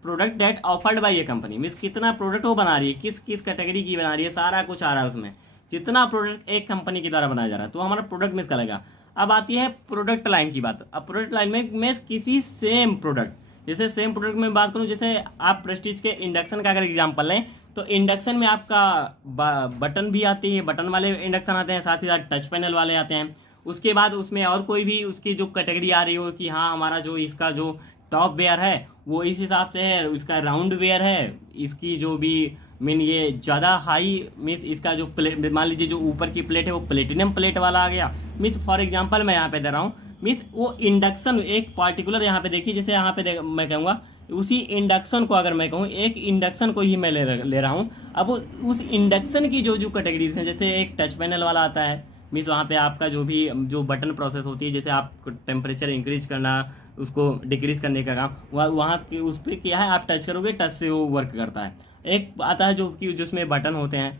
product that offered by a company, means कितना प्रोडक्ट वो बना रही है, किस किस कैटेगरी की बना रही है, सारा कुछ आ रहा है उसमें, जितना प्रोडक्ट एक कंपनी के द्वारा बनाया जा रहा है, तो हमारा प्रोडक्ट मिक्स करेगा। अब आती है प्रोडक्ट लाइन की बात। अब प्रोडक्ट लाइन में किसी सेम प्रोडक्ट, जैसे सेम प्रोडक्ट में बात करूं, जैसे आप प्रेस्टीज के इंडक्शन का अगर एग्जांपल लें, तो इंडक्शन में आपका बटन भी आती है, बटन वाले इंडक्शन आते हैं, साथ ही साथ टच पैनल वाले आते हैं। उसके बाद उसमें और कोई भी उसकी जो कैटेगरी आ रही हो कि हाँ हमारा जो इसका जो टॉप वेयर है वो इस हिसाब से है, इसका राउंड वेयर है, इसकी जो भी मीन ये ज़्यादा हाई मीन्स इसका जो प्लेट, मान लीजिए जो ऊपर की प्लेट है वो प्लेटिनम प्लेट वाला आ गया। मीन्स फॉर एग्जांपल मैं यहाँ पे दे रहा हूँ, मीन्स वो इंडक्शन एक पार्टिकुलर यहाँ पे देखिए, जैसे यहाँ पे मैं कहूँगा उसी इंडक्शन को, अगर मैं कहूँ एक इंडक्शन को ही मैं ले रहा हूँ। अब उस इंडक्शन की जो टैटेगरीज हैं, जैसे एक टच पैनल वाला आता है, मीन्स वहाँ पे आपका जो बटन प्रोसेस होती है, जैसे आप टेम्परेचर इंक्रीज करना, उसको डिक्रीज करने का काम, वहाँ उस पर क्या है आप टच करोगे, टच से वो वर्क करता है। एक आता है जो कि जिसमें बटन होते हैं,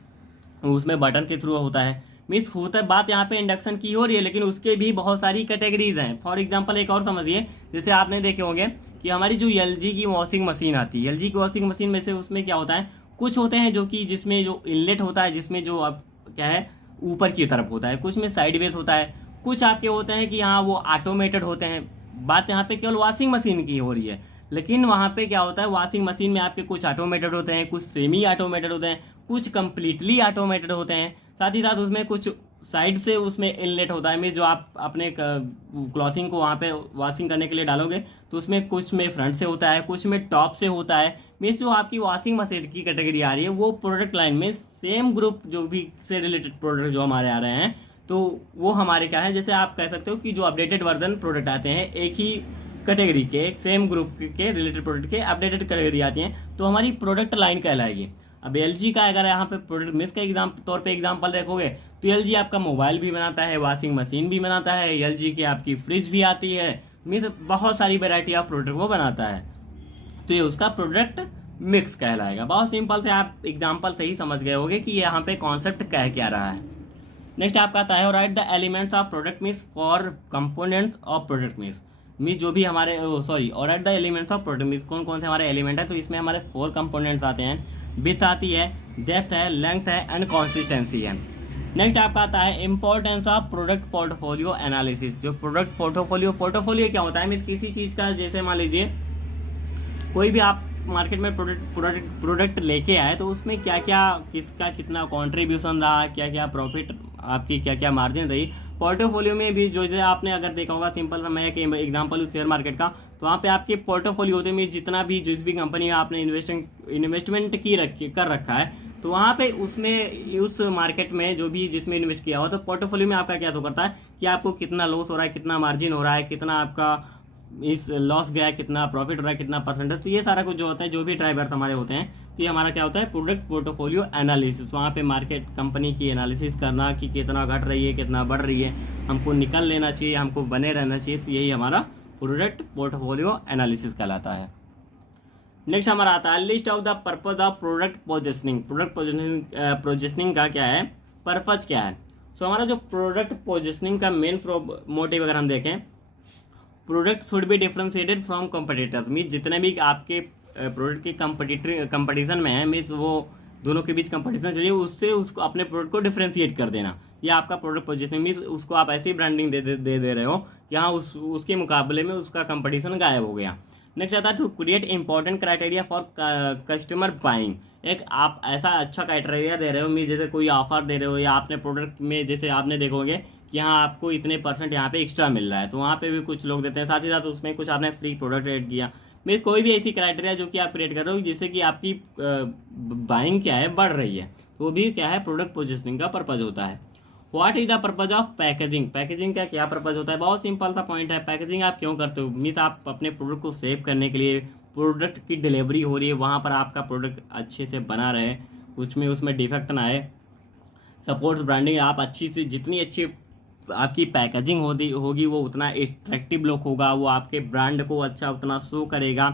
उसमें बटन के थ्रू होता है। मीन्स होता है बात यहाँ पे इंडक्शन की हो रही है, लेकिन उसके भी बहुत सारी कैटेगरीज हैं। फॉर एग्जांपल एक और समझिए, जैसे आपने देखे होंगे कि हमारी जो एलजी की वॉशिंग मशीन आती है, एलजी की वॉशिंग मशीन में से उसमें क्या होता है, कुछ होते हैं जो कि जिसमें जो इनलेट होता है, जिसमें जो अब क्या है ऊपर की तरफ होता है, कुछ में साइडवेज होता है, कुछ आपके होते हैं कि हाँ वो ऑटोमेटेड होते हैं। बात यहाँ पे केवल वॉशिंग मशीन की हो रही है, लेकिन वहाँ पे क्या होता है, वॉशिंग मशीन में आपके कुछ ऑटोमेटेड होते हैं, कुछ सेमी ऑटोमेटेड होते हैं, कुछ कंप्लीटली ऑटोमेटेड होते हैं। साथ ही साथ उसमें कुछ साइड से उसमें इनलेट होता है, मीन जो आप अपने क्लॉथिंग को वहाँ पे वॉशिंग करने के लिए डालोगे तो उसमें कुछ में फ्रंट से होता है, कुछ में टॉप से होता है। मीन्स जो आपकी वॉशिंग मशीन की कैटेगरी आ रही है वो प्रोडक्ट लाइन में सेम ग्रुप जो भी से रिलेटेड प्रोडक्ट जो हमारे आ रहे हैं, तो वो हमारे क्या है, जैसे आप कह सकते हो कि जो अपडेटेड वर्जन प्रोडक्ट आते हैं एक ही कैटेगरी के, एक सेम ग्रुप के रिलेटेड प्रोडक्ट के अपडेटेड कैटेगरी आती हैं, तो हमारी प्रोडक्ट लाइन कहलाएगी। अब एलजी का अगर यहाँ पे प्रोडक्ट मिक्स का तौर पे एग्जांपल रखोगे तो एलजी आपका मोबाइल भी बनाता है, वॉशिंग मशीन भी बनाता है, एलजी की आपकी फ्रिज भी आती है, मीन्स बहुत सारी वेराइटी ऑफ प्रोडक्ट वो बनाता है, तो ये उसका प्रोडक्ट मिक्स कहलाएगा। बहुत सिंपल से आप एग्जाम्पल से ही समझ गए होंगे कि यहाँ पे कॉन्सेप्ट कह क्या रहा है। नेक्स्ट आपका आता है right the elements of product mix for components of product mix. Means जो भी हमारे और right the elements of product mix, कौन कौन से हमारे एलिमेंट है, तो इसमें हमारे 4 कंपोनेंट्स आते हैं, विड्थ आती है, डेप्थ है, लेंथ है एंड कंसिस्टेंसी है। नेक्स्ट आपका आता है importance of product portfolio analysis. जो प्रोडक्ट पोर्टफोलियो क्या होता है, मीन्स किसी चीज़ का, जैसे मान लीजिए कोई भी आप मार्केट में प्रोडक्ट लेके आए तो उसमें क्या क्या, किसका कितना कंट्रीब्यूशन रहा, क्या क्या प्रॉफिट आपकी, क्या क्या मार्जिन रही। पोर्टफोलियो में भी जो आपने अगर देखा होगा, सिंपल सा मैं एक एग्जांपल हूँ शेयर मार्केट का, तो वहाँ पे आपके पोर्टफोलियो होते में जितना भी जिस भी कंपनी में आपने इन्वेस्टमेंट कर रखा है, तो वहाँ पे उसमें उस मार्केट में जो भी जिसमें इन्वेस्ट किया हुआ, तो पोर्टफोलियो में आपका क्या शो करता है कि आपको कितना लॉस हो रहा है, कितना मार्जिन हो रहा है, कितना आपका इस लॉस गया है, कितना प्रॉफिट हो रहा है, कितना परसेंटेज, तो ये सारा कुछ जो होता है, जो भी ड्राइवर्स हमारे होते हैं, तो ये हमारा क्या होता है प्रोडक्ट पोर्टफोलियो एनालिसिस। वहाँ पे मार्केट कंपनी की एनालिसिस करना कि कितना घट रही है, कितना बढ़ रही है, हमको निकल लेना चाहिए, हमको बने रहना चाहिए, तो यही हमारा प्रोडक्ट पोर्टफोलियो एनालिसिस कहलाता है। नेक्स्ट हमारा आता है list of the purpose of product positioning. Product positioning का क्या है, पर्पज क्या है। सो हमारा जो प्रोडक्ट पोजिशनिंग का मेन मोटिव अगर हम देखें, product should be differentiated from competitors. Means जितने भी आपके प्रोडक्ट के कंपटीशन में है, मीन्स वो दोनों के बीच कंपटीशन चलिए, उससे उसको अपने प्रोडक्ट को डिफ्रेंशिएट कर देना, ये आपका प्रोडक्ट पोजिशनिंग। मीन्स उसको आप ऐसी ब्रांडिंग दे रहे हो यहाँ उसके मुकाबले में उसका कंपटीशन गायब हो गया। नेक्स्ट आता है to create important criteria for customer buying. एक आप ऐसा अच्छा क्राइटेरिया दे रहे हो, मीन्स जैसे कोई ऑफर दे रहे हो, या आपने प्रोडक्ट में जैसे आपने देखोगे कि यहाँ आपको इतने % यहाँ पे एक्स्ट्रा मिल रहा है, तो वहाँ पे भी कुछ लोग देते हैं, साथ ही साथ उसमें कुछ आपने फ्री प्रोडक्ट ऐड किया। मेरे कोई भी ऐसी क्राइटेरिया जो कि आप क्रिएट कर रहे हो जिससे कि आपकी बाइंग क्या है बढ़ रही है, तो वो भी क्या है प्रोडक्ट पोजिशनिंग का पर्पज होता है। What is the purpose of packaging. Packaging का क्या पर्पज होता है, बहुत सिंपल सा पॉइंट है। पैकेजिंग आप क्यों करते हो, मीन्स आप अपने प्रोडक्ट को सेव करने के लिए, प्रोडक्ट की डिलीवरी हो रही है वहाँ पर आपका प्रोडक्ट अच्छे से बना रहे, उसमें डिफेक्ट ना आए, सपोर्ट्स ब्रांडिंग, आप अच्छी से जितनी अच्छी आपकी पैकेजिंग होगी वो उतना एट्रैक्टिव लुक होगा, वो आपके ब्रांड को अच्छा उतना शो करेगा।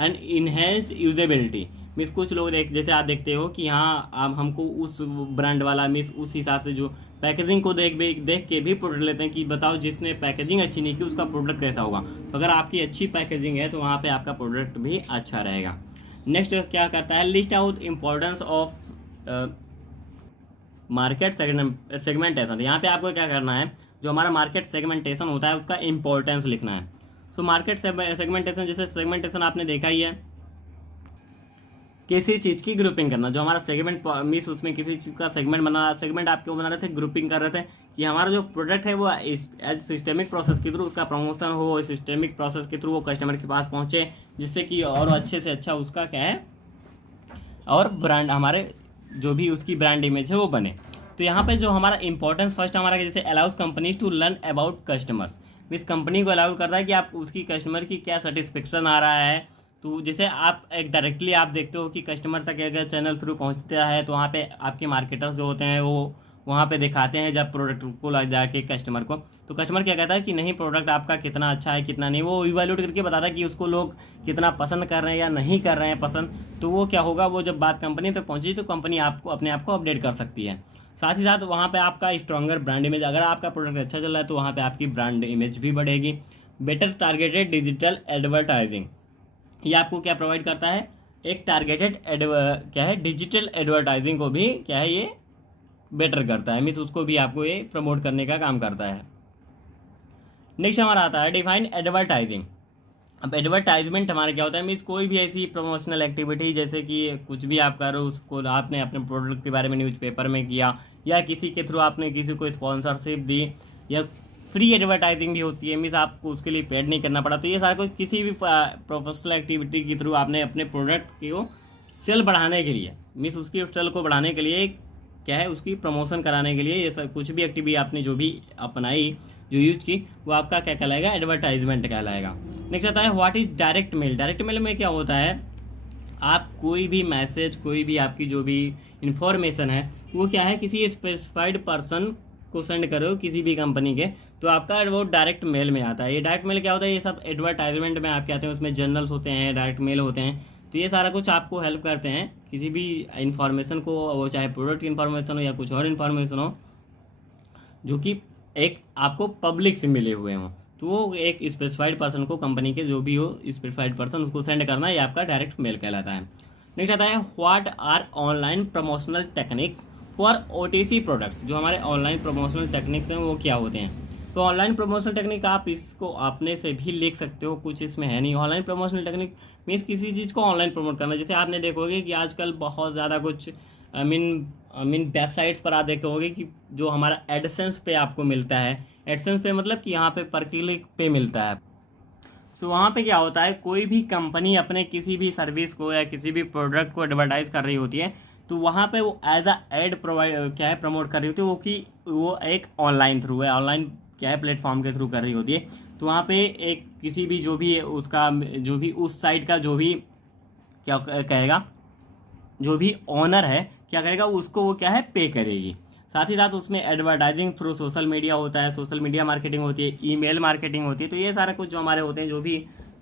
एंड इनहेंस यूजेबिलिटी, मीन्स कुछ लोग जैसे आप देखते हो कि हाँ आप हमको उस ब्रांड वाला, मीन्स उस हिसाब से जो पैकेजिंग को देख के भी प्रोडक्ट लेते हैं कि बताओ जिसने पैकेजिंग अच्छी नहीं की उसका प्रोडक्ट कैसा होगा। तो अगर आपकी अच्छी पैकेजिंग है तो वहाँ पे आपका प्रोडक्ट भी अच्छा रहेगा। नेक्स्ट क्या करता है, list out importance of market segmentation. यहाँ पे आपको क्या करना है, जो हमारा मार्केट सेगमेंटेशन होता है उसका इंपॉर्टेंस लिखना है। सो मार्केट सेगमेंटेशन, जैसे सेगमेंटेशन आपने देखा ही है, किसी चीज़ की ग्रुपिंग करना। जो हमारा सेगमेंट मीन्स उसमें किसी चीज़ का सेगमेंट सेगमेंट आप क्यों बना रहे थे, ग्रुपिंग कर रहे थे कि हमारा जो प्रोडक्ट है वो एज सिस्टेमिक प्रोसेस के थ्रू उसका प्रमोशन हो, सिस्टेमिक प्रोसेस के थ्रू वो कस्टमर के पास पहुँचे, जिससे कि और अच्छे से अच्छा उसका क्या है और ब्रांड, हमारे जो भी उसकी ब्रांड इमेज है वो बने। तो यहाँ पे जो हमारा इंपॉर्टेंस फर्स्ट हमारा जैसे allows companies to learn about customers. इस कंपनी को अलाउ करता है कि आप उसकी कस्टमर की क्या सेटिस्फेक्शन आ रहा है। तो जैसे आप एक डायरेक्टली आप देखते हो कि कस्टमर तक अगर चैनल थ्रू पहुँचता है तो वहाँ पे आपके मार्केटर्स जो होते हैं वो वहाँ पे दिखाते हैं जब प्रोडक्ट को ला जाके कस्टमर को, तो कस्टमर क्या कहता है कि नहीं प्रोडक्ट आपका कितना अच्छा है कितना नहीं, वो इवैल्यूएट करके बताता है कि उसको लोग कितना पसंद कर रहे हैं या नहीं कर रहे हैं पसंद। तो वो क्या होगा, वो जब बात कंपनी तक पहुँची तो कंपनी आपको अपने आप को अपडेट कर सकती है। साथ ही साथ वहाँ पे आपका स्ट्रॉन्गर ब्रांड इमेज, अगर आपका प्रोडक्ट अच्छा चल रहा है तो वहाँ पे आपकी ब्रांड इमेज भी बढ़ेगी। बेटर टारगेटेड डिजिटल एडवर्टाइजिंग, ये आपको क्या प्रोवाइड करता है, एक टारगेटेड क्या है डिजिटल एडवर्टाइजिंग को भी क्या है ये बेटर करता है, मीन्स उसको भी आपको ये प्रमोट करने का काम करता है। नेक्स्ट हमारा आता है डिफाइन एडवर्टाइजिंग। अब एडवर्टाइजमेंट हमारा क्या होता है, मीन्स कोई भी ऐसी प्रमोशनल एक्टिविटी, जैसे कि कुछ भी आप करो उसको आपने अपने प्रोडक्ट के बारे में न्यूज़पेपर में किया, या किसी के थ्रू आपने किसी को स्पॉन्सरशिप दी, या फ्री एडवर्टाइजिंग भी होती है, मीन्स आपको उसके लिए पेड नहीं करना पड़ा। तो ये सारा कुछ किसी भी प्रोफेशनल एक्टिविटी के थ्रू आपने अपने प्रोडक्ट को सेल बढ़ाने के लिए, मीन्स उसकी सेल को बढ़ाने के लिए क्या है, उसकी प्रमोशन कराने के लिए ये सब कुछ भी एक्टिविटी आपने जो भी अपनाई, जो यूज की, वो आपका क्या कहलाएगा, एडवर्टाइजमेंट कहलाएगा। नेक्स्ट आता है what is direct mail. Direct mail में क्या होता है, आप कोई भी मैसेज, कोई भी आपकी जो भी इंफॉर्मेशन है वो क्या है, किसी स्पेसिफाइड पर्सन को सेंड करो किसी भी कंपनी के, तो आपका वो डायरेक्ट मेल में आता है। ये डायरेक्ट मेल क्या होता है, ये सब एडवर्टाइजमेंट में आपके आते हैं, उसमें जर्नल्स होते हैं, डायरेक्ट मेल होते हैं। तो ये सारा कुछ आपको हेल्प करते हैं किसी भी इंफॉर्मेशन को, वो चाहे प्रोडक्ट की इंफॉर्मेशन हो या कुछ और इन्फॉर्मेशन हो जो कि एक आपको पब्लिक से मिले हुए हों, तो वो एक स्पेसिफाइड पर्सन को, कंपनी के जो भी हो स्पेसिफाइड पर्सन, उसको सेंड करना, ये आपका डायरेक्ट मेल कहलाता है। नेक्स्ट आता है what are online promotional techniques for OTC products. जो हमारे ऑनलाइन प्रमोशनल टेक्निक्स हैं वो क्या होते हैं। तो ऑनलाइन प्रमोशनल टेक्निक आप इसको अपने से भी लिख सकते हो, कुछ इसमें है नहीं। ऑनलाइन प्रमोशनल टेक्निक मीन्स किसी चीज़ को ऑनलाइन प्रमोट करना। जैसे आपने देखोगे कि आजकल बहुत ज़्यादा कुछ आई मीन वेबसाइट्स पर आप देखोगे कि जो हमारा एडसेंस पे आपको मिलता है, एडसेंस पे मतलब कि यहाँ पे पर क्लिक पे मिलता है। सो वहाँ पे क्या होता है, कोई भी कंपनी अपने किसी भी सर्विस को या किसी भी प्रोडक्ट को एडवर्टाइज कर रही होती है, तो वहाँ पे वो एज अ एड प्रोवाइड क्या है प्रमोट कर रही होती है, वो कि वो एक ऑनलाइन थ्रू है, ऑनलाइन क्या है प्लेटफॉर्म के थ्रू कर रही होती है। तो वहाँ पे एक किसी भी जो भी उसका जो भी उस साइट का जो भी क्या कहेगा, जो भी ऑनर है क्या करेगा, उसको वो क्या है पे करेगी। साथ ही साथ उसमें एडवर्टाइजिंग थ्रू सोशल मीडिया होता है, सोशल मीडिया मार्केटिंग होती है, ईमेल मार्केटिंग होती है। तो ये सारा कुछ जो हमारे होते हैं, जो भी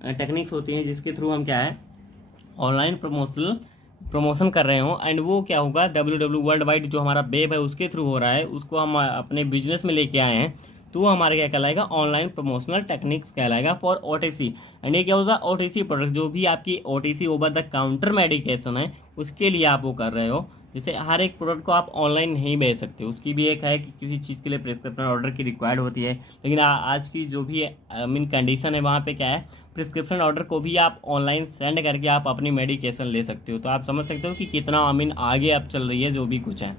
टेक्निक्स होती हैं जिसके थ्रू हम क्या है ऑनलाइन प्रमोशन कर रहे हो, एंड वो क्या होगा WW वर्ल्ड वाइड जो हमारा वेब है उसके थ्रू हो रहा है, उसको हम अपने बिजनेस में लेके आए हैं, तो वो हमारे क्या कहलाएगा, ऑनलाइन प्रमोशनल टेक्निक्स कहलाएगा फॉर OTC। एंड ये क्या होता है, OTC प्रोडक्ट, जो भी आपकी OTC over the counter medication है उसके लिए आप वो कर रहे हो। जैसे हर एक प्रोडक्ट को आप ऑनलाइन नहीं बेच सकते, उसकी भी एक है कि किसी चीज़ के लिए प्रिस्क्रिप्शन ऑर्डर की रिक्वायर्ड होती है। लेकिन आज की जो भी मीन कंडीशन है वहाँ पे क्या है, प्रिस्क्रिप्शन ऑर्डर को भी आप ऑनलाइन सेंड करके आप अपनी मेडिकेशन ले सकते हो। तो आप समझ सकते हो कि कितना मीन आगे अब चल रही है जो भी कुछ है।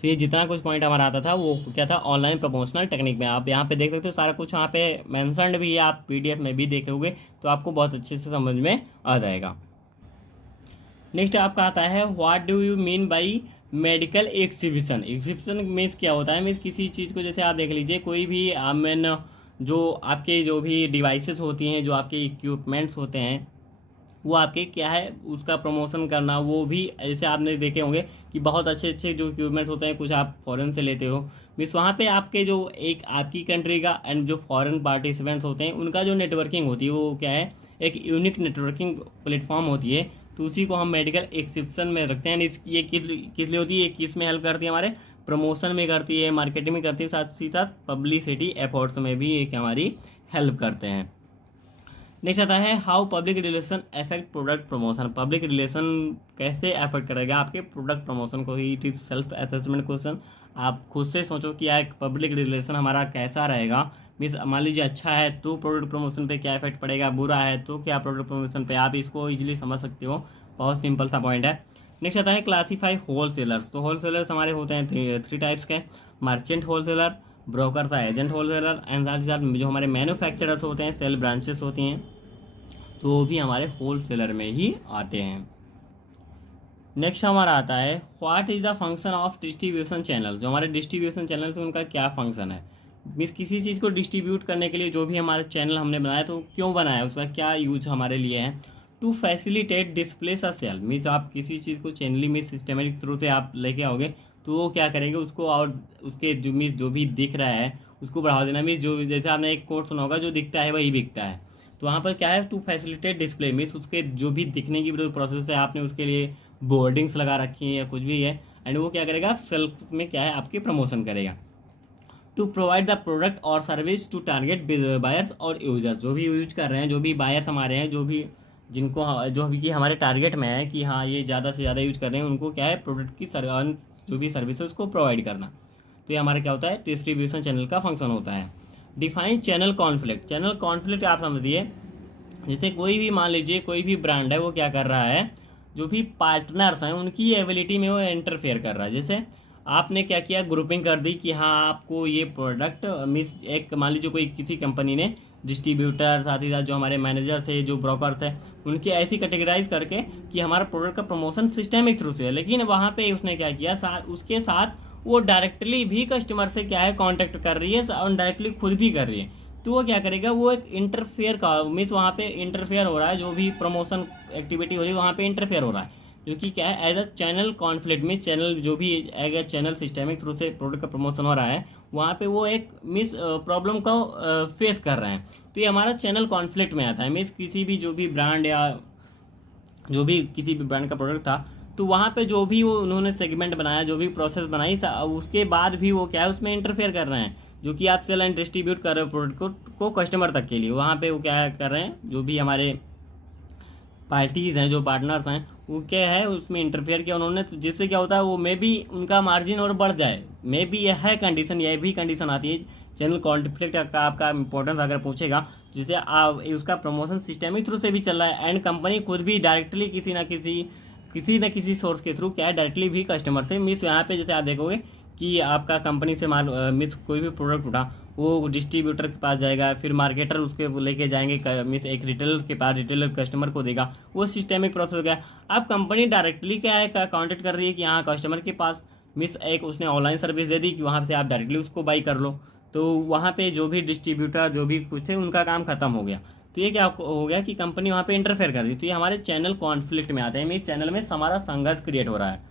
तो ये जितना कुछ पॉइंट हमारा आता था वो क्या था, ऑनलाइन प्रमोशनल टेक्निक में। आप यहाँ पे देख सकते हो सारा कुछ यहाँ पे मेंशन्ड भी है, आप PDF में भी देखोगे तो आपको बहुत अच्छे से समझ में आ जाएगा। नेक्स्ट आपका आता है what do you mean by medical exhibition. Exhibition means क्या होता है, मीन्स किसी चीज़ को, जैसे आप देख लीजिए कोई भी मीन जो आपके जो भी डिवाइसेस होती हैं, जो आपके इक्विपमेंट्स होते हैं, वो आपके क्या है उसका प्रमोशन करना। वो भी जैसे आपने देखे होंगे कि बहुत अच्छे अच्छे जो इक्विपमेंट्स होते हैं, कुछ आप फॉरेन से लेते हो, मीन्स वहाँ पे आपके जो एक आपकी कंट्री का एंड जो फॉरेन पार्टिसिपेंट्स होते हैं उनका जो नेटवर्किंग होती है वो क्या है, एक यूनिक नेटवर्किंग प्लेटफॉर्म होती है। तो उसी को हम मेडिकल एग्जीबिशन में रखते हैं। ये किस लिए होती है, किस में हेल्प करती है, हमारे प्रमोशन में करती है, मार्केटिंग में करती है, साथ ही साथ पब्लिसिटी एफर्ट्स में भी एक हमारी हेल्प करते हैं। नेक्स्ट आता है how public relation affect product promotion. Public relation कैसे अफेक्ट करेगा आपके प्रोडक्ट प्रमोशन को। It is self assessment question. आप खुद से सोचो कि यार पब्लिक रिलेशन हमारा कैसा रहेगा। मीन्स मान लीजिए अच्छा है तो प्रोडक्ट प्रमोशन पे क्या इफेक्ट पड़ेगा, बुरा है तो क्या प्रोडक्ट प्रमोशन पे, आप इसको इजीली समझ सकते हो। बहुत सिंपल सा पॉइंट है। नेक्स्ट आता है क्लासीफाई होल सेलर्स। तो होल सेलर्स हमारे होते हैं थ्री टाइप्स के, मर्चेंट होल सेलर, ब्रोकर या एजेंट होल सेलर, एंड साथ ही साथ जो हमारे मैन्युफैक्चरर्स होते हैं, सेल ब्रांचेस होती हैं, तो वो भी हमारे होल सेलर में ही आते हैं। नेक्स्ट हमारा आता है what is the function of distribution channel. जो हमारे डिस्ट्रीब्यूशन चैनल है उनका क्या फंक्शन है। मीन्स किसी चीज़ को डिस्ट्रीब्यूट करने के लिए जो भी हमारे चैनल हमने बनाया तो क्यों बनाया, उसका क्या यूज हमारे लिए है। To facilitate display a sale. Means आप किसी चीज़ को चैनली में सिस्टमेटिक थ्रू से आप लेके आओगे तो वो क्या करेंगे, उसको और उसके जो मीन्स जो भी दिख रहा है उसको बढ़ावा देना। मीन्स जो जैसे आपने एक कोट सुना होगा, जो दिखता है वही बिकता है। तो वहाँ पर क्या है, टू फैसिलिटेट डिस्प्ले मीन्स उसके जो भी दिखने की जो प्रोसेस है आपने उसके लिए बोर्डिंग्स लगा रखी है या कुछ भी है, एंड वो क्या करेगा, सेल्फ में क्या है आपकी प्रमोशन करेगा। टू प्रोवाइड द प्रोडक्ट और सर्विस टू टारगेट बायर्स और यूजर्स, जो भी यूज कर रहे हैं, जो भी बायर्स हमारे हैं, जो भी जिनको जो भी कि हमारे टारगेट में है कि हाँ ये ज़्यादा से ज़्यादा यूज कर रहे हैं, उनको क्या है प्रोडक्ट की जो भी सर्विस है उसको प्रोवाइड करना। तो ये हमारा क्या होता है, डिस्ट्रीब्यूशन चैनल का फंक्शन होता है। Define channel conflict, channel conflict आप समझिए, जैसे कोई भी मान लीजिए कोई भी ब्रांड है, वो क्या कर रहा है, जो भी पार्टनर्स हैं उनकी एबिलिटी में वो इंटरफेयर कर रहा है। जैसे आपने क्या किया, ग्रुपिंग कर दी कि हाँ आपको ये प्रोडक्ट मिस, एक मान लीजिए कोई किसी कंपनी ने डिस्ट्रीब्यूटर, साथ ही साथ जो हमारे मैनेजर थे, जो ब्रोकर थे, उनकी ऐसी कैटेगराइज करके कि हमारा प्रोडक्ट का प्रमोशन सिस्टेमिक थ्रू से है। लेकिन वहाँ पे उसने क्या किया, उसके साथ वो डायरेक्टली भी कस्टमर से क्या है कांटेक्ट कर रही है और डायरेक्टली खुद भी कर रही है। तो वो क्या करेगा, वो एक इंटरफेयर का मीन्स वहाँ पे इंटरफेयर हो रहा है, जो भी प्रमोशन एक्टिविटी हो रही है वहाँ पे इंटरफेयर हो रहा है, जो कि क्या है as a channel conflict. Means channel जो भी एज चैनल सिस्टेमिक थ्रू से प्रोडक्ट का प्रमोशन हो रहा है, वहाँ पे वो एक मिस प्रॉब्लम को फेस कर रहे हैं। तो ये हमारा चैनल कॉन्फ्लिक्ट में आता है। मीन्स किसी भी जो भी ब्रांड या जो भी किसी भी ब्रांड का प्रोडक्ट था, तो वहाँ पे जो भी वो उन्होंने सेगमेंट बनाया, जो भी प्रोसेस बनाई, उसके बाद भी वो क्या है उसमें इंटरफेयर कर रहे हैं, जो कि आप सेल एंड डिस्ट्रीब्यूट कर रहे हो प्रोडक्ट को कस्टमर तक के लिए। वहाँ पे वो क्या कर रहे हैं, जो भी हमारे पार्टीज़ हैं, जो पार्टनर्स हैं, वो क्या है उसमें इंटरफेयर किया उन्होंने, तो जिससे क्या होता है वो मे बी उनका मार्जिन और बढ़ जाए। मे बी यह है कंडीशन, यह भी कंडीशन आती है चैनल कॉन्फ्लिक्ट का। आपका इंपॉर्टेंस अगर पूछेगा, जिसे आप उसका प्रमोशन सिस्टेमिक थ्रू से भी चल रहा है एंड कंपनी खुद भी डायरेक्टली किसी न किसी सोर्स के थ्रू क्या है डायरेक्टली भी कस्टमर से, मीन्स यहाँ पे जैसे आप देखोगे कि आपका कंपनी से मीन्स कोई भी प्रोडक्ट उठा, वो डिस्ट्रीब्यूटर के पास जाएगा, फिर मार्केटर उसके लेके जाएंगे, मीन्स एक रिटेलर के पास, रिटेलर कस्टमर को देगा, वो सिस्टेमिक प्रोसेस हो गया। अब कंपनी डायरेक्टली क्या है कॉन्टेक्ट कर रही है कि हाँ कस्टमर के पास, मीन्स एक उसने ऑनलाइन सर्विस दे दी कि वहाँ से आप डायरेक्टली उसको बाई कर लो। तो वहाँ पे जो भी डिस्ट्रीब्यूटर जो भी कुछ थे उनका काम खत्म हो गया। तो ये क्या हो गया कि कंपनी वहाँ पे इंटरफेयर कर दी। तो ये हमारे चैनल कॉन्फ्लिक्ट में आते हैं, मीन्स चैनल में हमारा संघर्ष क्रिएट हो रहा है।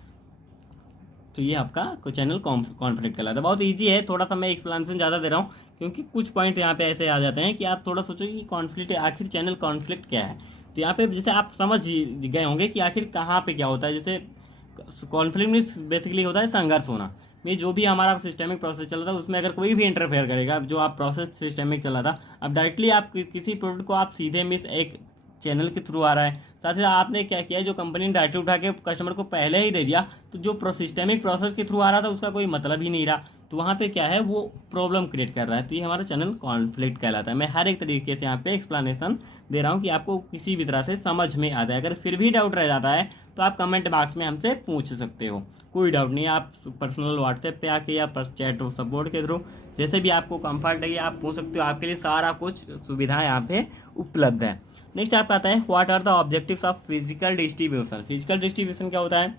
तो ये आपका चैनल कॉन्फ्लिक्ट कहलाता है। बहुत इजी है, थोड़ा सा मैं एक्सप्लेनेशन ज़्यादा दे रहा हूँ क्योंकि कुछ पॉइंट यहाँ पे ऐसे आ जाते हैं कि आप थोड़ा सोचो कि कॉन्फ्लिक्ट आखिर चैनल कॉन्फ्लिक्ट क्या है। तो यहाँ पे जैसे आप समझ गए होंगे कि आखिर कहाँ पे क्या होता है। जैसे कॉन्फ्लिक्ट में बेसिकली होता है संघर्ष होना। में जो भी हमारा सिस्टेमिक प्रोसेस चल रहा था उसमें अगर कोई भी इंटरफेयर करेगा, जो आप प्रोसेस सिस्टेमिक चल रहा था, अब डायरेक्टली आप किसी प्रोडक्ट को आप सीधे मिस एक चैनल के थ्रू आ रहा है, साथ ही आपने क्या किया, जो कंपनी ने डायरेक्ट उठा के कस्टमर को पहले ही दे दिया, तो जो सिस्टेमिक प्रोसेस के थ्रू आ रहा था उसका कोई मतलब ही नहीं रहा। तो वहाँ पे क्या है वो प्रॉब्लम क्रिएट कर रहा है। तो ये हमारा चैनल कॉन्फ्लिक्ट कहलाता है। मैं हर एक तरीके से यहाँ पे एक्सप्लेनेशन दे रहा हूँ कि आपको किसी भी तरह से समझ में आता है। अगर फिर भी डाउट रह जाता है तो आप कमेंट बॉक्स में हमसे पूछ सकते हो, कोई डाउट नहीं है। आप पर्सनल व्हाट्सएप पे आके या चैट सपोर्ट के थ्रू जैसे भी आपको कंफर्ट लगे आप पूछ सकते हो। आपके लिए सारा कुछ सुविधाएं यहाँ पे उपलब्ध है। नेक्स्ट आपका आता है what are the objectives of physical distribution. Physical distribution क्या होता है,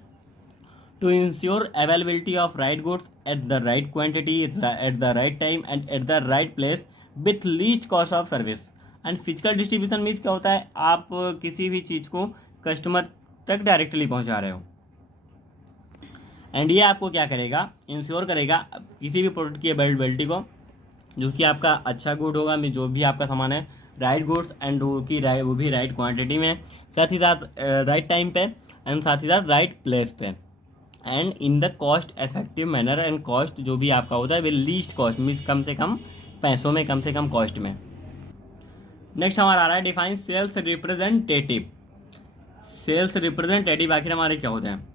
to ensure availability of right goods at the right quantity at the right time and at the right place with least cost of service. And physical distribution means क्या होता है, आप किसी भी चीज़ को कस्टमर तक डायरेक्टली पहुंचा रहे हो। एंड ये आपको क्या करेगा, इंश्योर करेगा किसी भी प्रोडक्ट की अवेलेबिलिटी को, जो कि आपका अच्छा गुड होगा, में जो भी आपका सामान है राइट गुड्स एंड वो भी राइट क्वांटिटी में, साथ ही साथ राइट टाइम पे एंड साथ ही साथ राइट प्लेस पे and in the cost effective manner. And cost जो भी आपका होता है वे लीस्ट कॉस्ट मीन्स कम से कम पैसों में, कम से कम कॉस्ट में। नेक्स्ट हमारा आ रहा है define sales representative. Sales representative आखिर हमारे क्या होते हैं।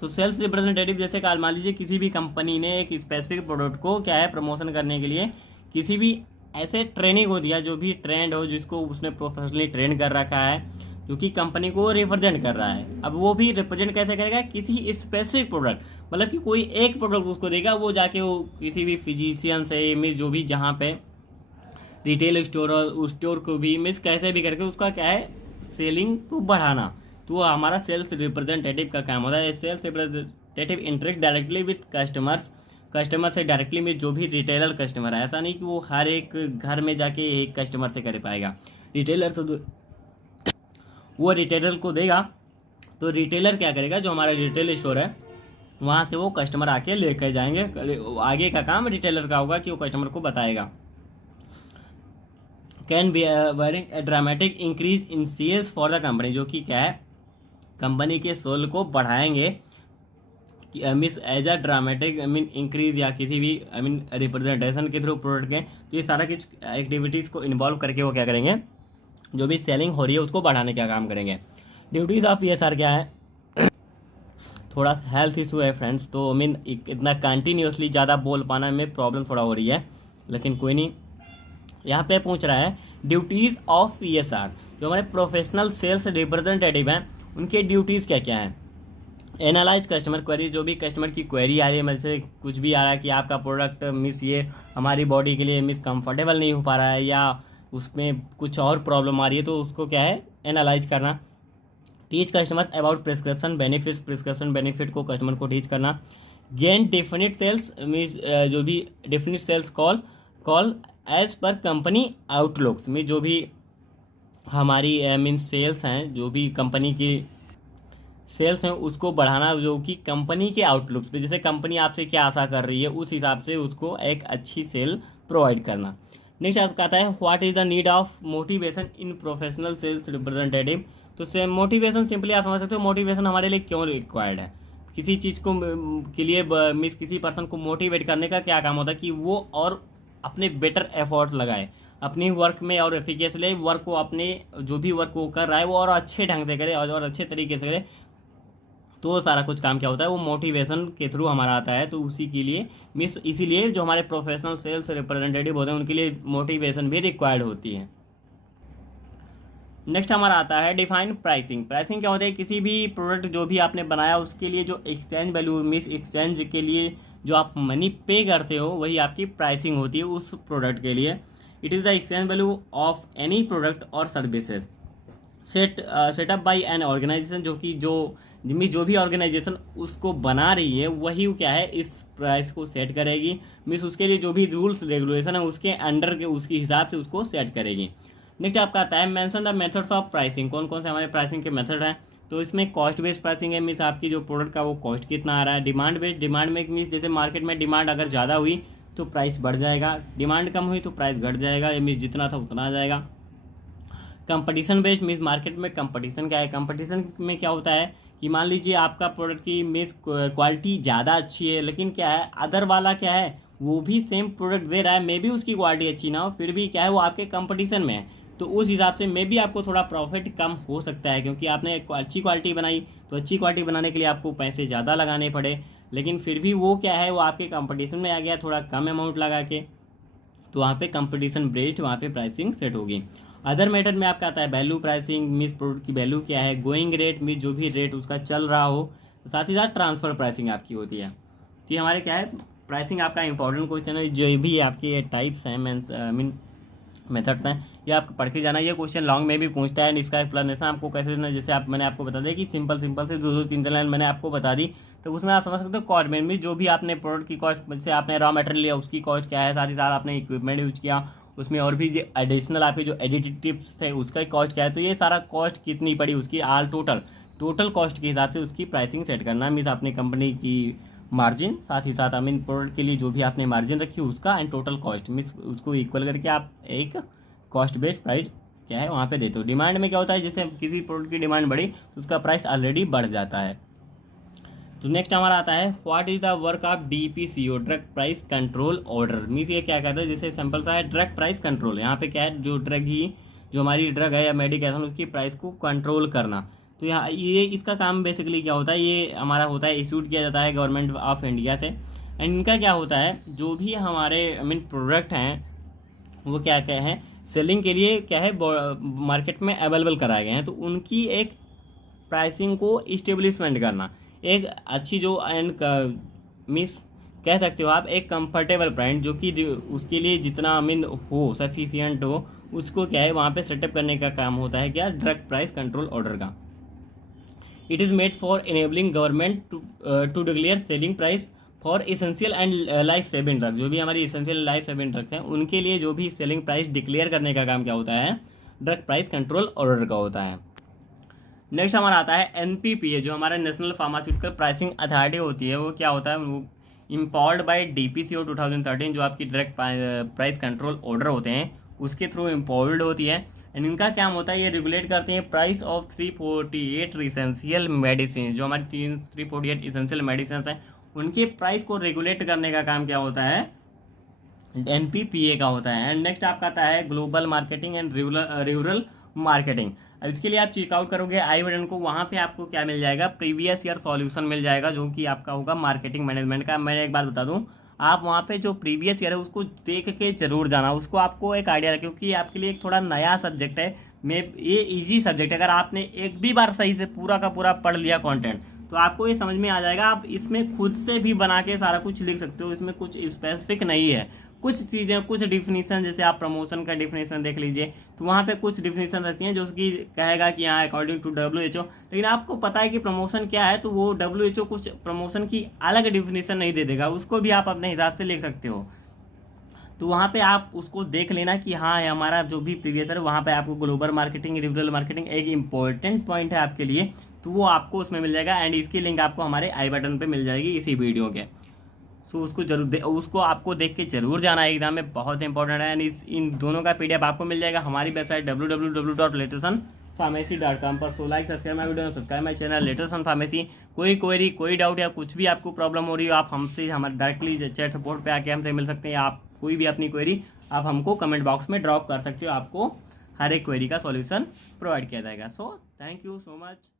तो सेल्स रिप्रेजेंटेटिव जैसे कि मान लीजिए किसी भी कंपनी ने एक स्पेसिफिक प्रोडक्ट को क्या है प्रमोशन करने के लिए किसी भी ऐसे ट्रेनिंग को दिया, जो भी ट्रेंड हो, जिसको उसने प्रोफेशनली ट्रेन कर रखा है, जो कि कंपनी को रिप्रेजेंट कर रहा है। अब वो भी रिप्रेजेंट कैसे करेगा, किसी स्पेसिफिक प्रोडक्ट, मतलब कि कोई एक प्रोडक्ट उसको देगा, वो जाके वो किसी भी फिजिशियन से मिस जो भी जहाँ पे रिटेल स्टोर उस स्टोर को भी मिस कैसे भी करके उसका क्या है सेलिंग को बढ़ाना। तो हमारा सेल्स रिप्रेजेंटेटिव का काम होता है। Sales representative interact directly with customers, customer से डायरेक्टली में जो भी रिटेलर कस्टमर है, ऐसा नहीं कि वो हर एक घर में जाके एक कस्टमर से कर पाएगा। रिटेलर से वो रिटेलर को देगा, तो रिटेलर क्या करेगा, जो हमारा रिटेल स्टोर है वहाँ से वो कस्टमर आके लेकर जाएंगे। आगे का काम रिटेलर का होगा कि वो कस्टमर को बताएगा। Can be wearing a dramatic increase in sales for the company, जो कि क्या है कंपनी के सेल को बढ़ाएंगे miss as a dramatic increase या किसी भी रिप्रेजेंटेशन के थ्रू प्रोडक्ट के, तो ये सारा कुछ एक्टिविटीज़ को इन्वॉल्व करके वो क्या करेंगे, जो भी सेलिंग हो रही है उसको बढ़ाने का काम करेंगे। ड्यूटीज़ ऑफ पीएसआर क्या है, थोड़ा हेल्थ इशू है फ्रेंड्स, तो इतना कंटिन्यूसली ज़्यादा बोल पाना में प्रॉब्लम थोड़ा हो रही है, लेकिन कोई नहीं। यहाँ पे पूछ रहा है ड्यूटीज़ ऑफ पीएसआर, जो हमारे प्रोफेशनल सेल्स रिप्रेजेंटेटिव हैं उनके ड्यूटीज़ क्या क्या हैं। एनालाइज कस्टमर क्वेरी, जो भी कस्टमर की क्वेरी आ रही है, मेरे से कुछ भी आ रहा है कि आपका प्रोडक्ट ये हमारी बॉडी के लिए कंफर्टेबल नहीं हो पा रहा है या उसमें कुछ और प्रॉब्लम आ रही है, तो उसको क्या है एनालाइज करना। Teach customers about prescription benefits, prescription benefit को कस्टमर को टीच करना। गेन डेफिनिट सेल्स जो भी definite sales call as per company outlooks में, जो भी हमारी सेल्स हैं, जो भी कंपनी की सेल्स हैं उसको बढ़ाना, जो कि कंपनी के आउटलुक्स पे, जैसे कंपनी आपसे क्या आशा कर रही है उस हिसाब से उसको एक अच्छी सेल प्रोवाइड करना। नेक्स्ट आपका आता है what is the need of motivation in professional sales representative. तो सेम मोटिवेशन सिंपली आप समझ सकते हो, मोटिवेशन हमारे लिए क्यों रिक्वायर्ड है। किसी चीज़ को के लिए किसी पर्सन को मोटिवेट करने का क्या काम होता है कि वो और अपने बेटर एफर्ट्स लगाए अपनी वर्क में और एफिकेसली वर्क को, अपने जो भी वर्क वो कर रहा है वो और अच्छे ढंग से करे और अच्छे तरीके से करे। तो सारा कुछ काम क्या होता है वो मोटिवेशन के थ्रू हमारा आता है। तो उसी के लिए इसीलिए जो हमारे प्रोफेशनल सेल्स रिप्रेजेंटेटिव होते हैं उनके लिए मोटिवेशन भी रिक्वायर्ड होती है। नेक्स्ट हमारा आता है डिफाइन प्राइसिंग। प्राइसिंग क्या होता है, किसी भी प्रोडक्ट जो भी आपने बनाया उसके लिए जो एक्सचेंज वैल्यू एक्सचेंज के लिए जो आप मनी पे करते हो वही आपकी प्राइसिंग होती है उस प्रोडक्ट के लिए। It is the exchange value of any product और services setup by an organisation, जो भी ऑर्गेनाइजेशन उसको बना रही है वही क्या है इस प्राइस को सेट करेगी। उसके लिए जो भी रूल्स रेगुलेशन है उसके अंडर के उसके हिसाब से उसको सेट करेगी। नेक्स्ट आपका आता है mention the methods of pricing. कौन कौन से हमारे प्राइसिंग के मेथड हैं, तो इसमें कॉस्ट बेस्ड प्राइसिंग है, आपकी जो प्रोडक्ट का वो कॉस्ट कितना आ रहा है। डिमांड बेस्ड, डिमांड में जैसे मार्केट में डिमांड अगर ज़्यादा हुई तो प्राइस बढ़ जाएगा, डिमांड कम हुई तो प्राइस घट जाएगा, जितना था उतना आ जाएगा। कंपटीशन बेस्ड मार्केट में कंपटीशन क्या है, कंपटीशन में क्या होता है कि मान लीजिए आपका प्रोडक्ट की क्वालिटी ज़्यादा अच्छी है, लेकिन क्या है अदर वाला क्या है वो भी सेम प्रोडक्ट दे रहा है, मे बी उसकी क्वालिटी अच्छी ना हो, फिर भी क्या है वो आपके कंपटीशन में है, तो उस हिसाब से मे बी आपको थोड़ा प्रॉफिट कम हो सकता है, क्योंकि आपने अच्छी क्वालिटी बनाई तो अच्छी क्वालिटी बनाने के लिए आपको पैसे ज़्यादा लगाने पड़े, लेकिन फिर भी वो क्या है वो आपके कंपटीशन में आ गया थोड़ा कम अमाउंट लगा के, तो वहाँ पे कंपटीशन बेस्ड वहाँ पे प्राइसिंग सेट होगी। अदर मेथड में आपका आता है वैल्यू प्राइसिंग, प्रोडक्ट की वैल्यू क्या है, गोइंग रेट जो भी रेट उसका चल रहा हो, साथ ही साथ ट्रांसफर प्राइसिंग आपकी होती है। तो ये हमारे क्या है प्राइसिंग आपका इंपॉर्टेंट क्वेश्चन है, जो भी आपके टाइप्स हैं मेथड्स हैं ये आपको पढ़ के जाना। ये क्वेश्चन लॉन्ग में भी पूछता है, इसका एक्सप्लेनेशन आपको कैसे देना, जैसे मैंने आपको बता दिया कि सिंपल से दो तीन लाइन मैंने आपको बता दी, तो उसमें आप समझ सकते हो कॉस्ट में जो भी आपने प्रोडक्ट की कॉस्ट, जैसे आपने रॉ मटेरियल लिया उसकी कॉस्ट क्या है, साथ ही साथ आपने इक्विपमेंट यूज किया उसमें और भी जो एडिशनल आपके जो एडिटिव्स थे उसका कॉस्ट क्या है, तो ये सारा कॉस्ट कितनी पड़ी उसकी आल टोटल कॉस्ट के हिसाब से उसकी प्राइसिंग सेट करना। अपने कंपनी की मार्जिन, साथ ही साथ प्रोडक्ट के लिए जो भी आपने मार्जिन रखी उसका एंड टोटल कॉस्ट उसको इक्वल करके आप एक कॉस्ट बेस्ड प्राइस क्या है वहाँ पे देते हो। डिमांड में क्या होता है, जैसे किसी प्रोडक्ट की डिमांड बढ़ी तो उसका प्राइस ऑलरेडी बढ़ जाता है। तो नेक्स्ट हमारा आता है what is the work of DPCO, drug price control order. ये क्या कहता है, जैसे सिंपल सा है ड्रग प्राइस कंट्रोल, यहाँ पे क्या है जो हमारी ड्रग है या मेडिकेशन उसकी प्राइस को कंट्रोल करना। तो यहाँ ये इसका काम बेसिकली क्या होता है, ये हमारा होता है इशूड किया जाता है गवर्नमेंट ऑफ इंडिया से, एंड इनका क्या होता है जो भी हमारे प्रोडक्ट हैं वो क्या क्या है सेलिंग के लिए क्या है मार्केट में अवेलेबल कराए गए हैं, तो उनकी एक प्राइसिंग को इस्टेब्लिशमेंट करना, एक अच्छी जो एंड कह सकते हो आप एक कंफर्टेबल प्राइस जो कि उसके लिए जितना हो सफिशियंट हो उसको क्या है वहाँ पे सेटअप करने का काम होता है क्या ड्रग प्राइस कंट्रोल ऑर्डर का। It is made for enabling government to declare selling price for essential and life saving drug, जो भी हमारी इसेंशियल लाइफ सेविंग ड्रग हैं उनके लिए जो भी सेलिंग प्राइस डिक्लेयर करने का काम क्या होता है ड्रग प्राइस कंट्रोल ऑर्डर का होता है। नेक्स्ट हमारा आता है NPPA, जो हमारा नेशनल फार्मास्यूटिकल प्राइसिंग अथॉरिटी होती है, वो क्या होता है वो इम्पावर्ड बाय DPCO 2013, जो आपकी ड्रग प्राइस कंट्रोल ऑर्डर होते हैं उसके थ्रू इम्पावर्ड होती है। एंड इनका क्या होता है, ये रेगुलेट करते हैं प्राइस ऑफ 348 इसेंशियल मेडिसिन। जो हमारी 348 इसेंशियल मेडिसिन हैं उनके प्राइस को रेगुलेट करने का काम क्या होता है, एनपीपीए का होता है। एंड नेक्स्ट आपका आता है global marketing and rural marketing. अब इसके लिए आप चेकआउट करोगे आई बटन को, वहाँ पे आपको क्या मिल जाएगा, प्रीवियस ईयर सॉल्यूशन मिल जाएगा जो कि आपका होगा मार्केटिंग मैनेजमेंट का। मैं एक बात बता दूं, आप वहाँ पे जो प्रीवियस ईयर है उसको देख के जरूर जाना, उसको आपको एक आइडिया रखें, क्योंकि आपके लिए एक थोड़ा नया सब्जेक्ट है। ये इजी सब्जेक्ट है। अगर आपने एक भी बार सही से पूरा का पूरा पढ़ लिया कंटेंट तो आपको ये समझ में आ जाएगा। आप इसमें खुद से भी बना के सारा कुछ लिख सकते हो, इसमें कुछ स्पेसिफिक नहीं है। कुछ चीज़ें, कुछ डिफिनीसन, जैसे आप प्रमोशन का डिफिनीसन देख लीजिए तो वहाँ पे कुछ डिफिनीसन रहती हैं जो कि कहेगा कि हाँ अकॉर्डिंग टू WHO, लेकिन आपको पता है कि प्रमोशन क्या है तो वो WHO कुछ प्रमोशन की अलग डिफिनीसन नहीं दे देगा, उसको भी आप अपने हिसाब से लिख सकते हो। तो वहाँ पे आप उसको देख लेना कि हाँ हमारा जो भी प्रीवियस है वहाँ पे आपको ग्लोबल मार्केटिंग, रूरल मार्केटिंग एक इंपॉर्टेंट पॉइंट है आपके लिए, तो वो आपको उसमें मिल जाएगा। एंड इसकी लिंक आपको हमारे आई बटन पे मिल जाएगी इसी वीडियो के। सो उसको जरूर उसको आपको देख के जरूर जाना है एग्जाम में, बहुत इंपॉर्टेंट है। एंड इन दोनों का PDF आपको मिल जाएगा हमारी वेबसाइट www.latesonpharmacy.com पर। So like subscribe my video, subscribe my channel Lateson pharmacy. कोई क्वेरी, कोई डाउट या कुछ भी आपको प्रॉब्लम हो रही हो, आप हमसे हमारे डायरेक्टली चैट सपोर्ट पे आके हमसे मिल सकते हैं, या आप कोई भी अपनी क्वेरी आप हमको कमेंट बॉक्स में ड्रॉप कर सकते हो, आपको हर एक क्वेरी का सॉल्यूशन प्रोवाइड किया जाएगा। So thank you so much.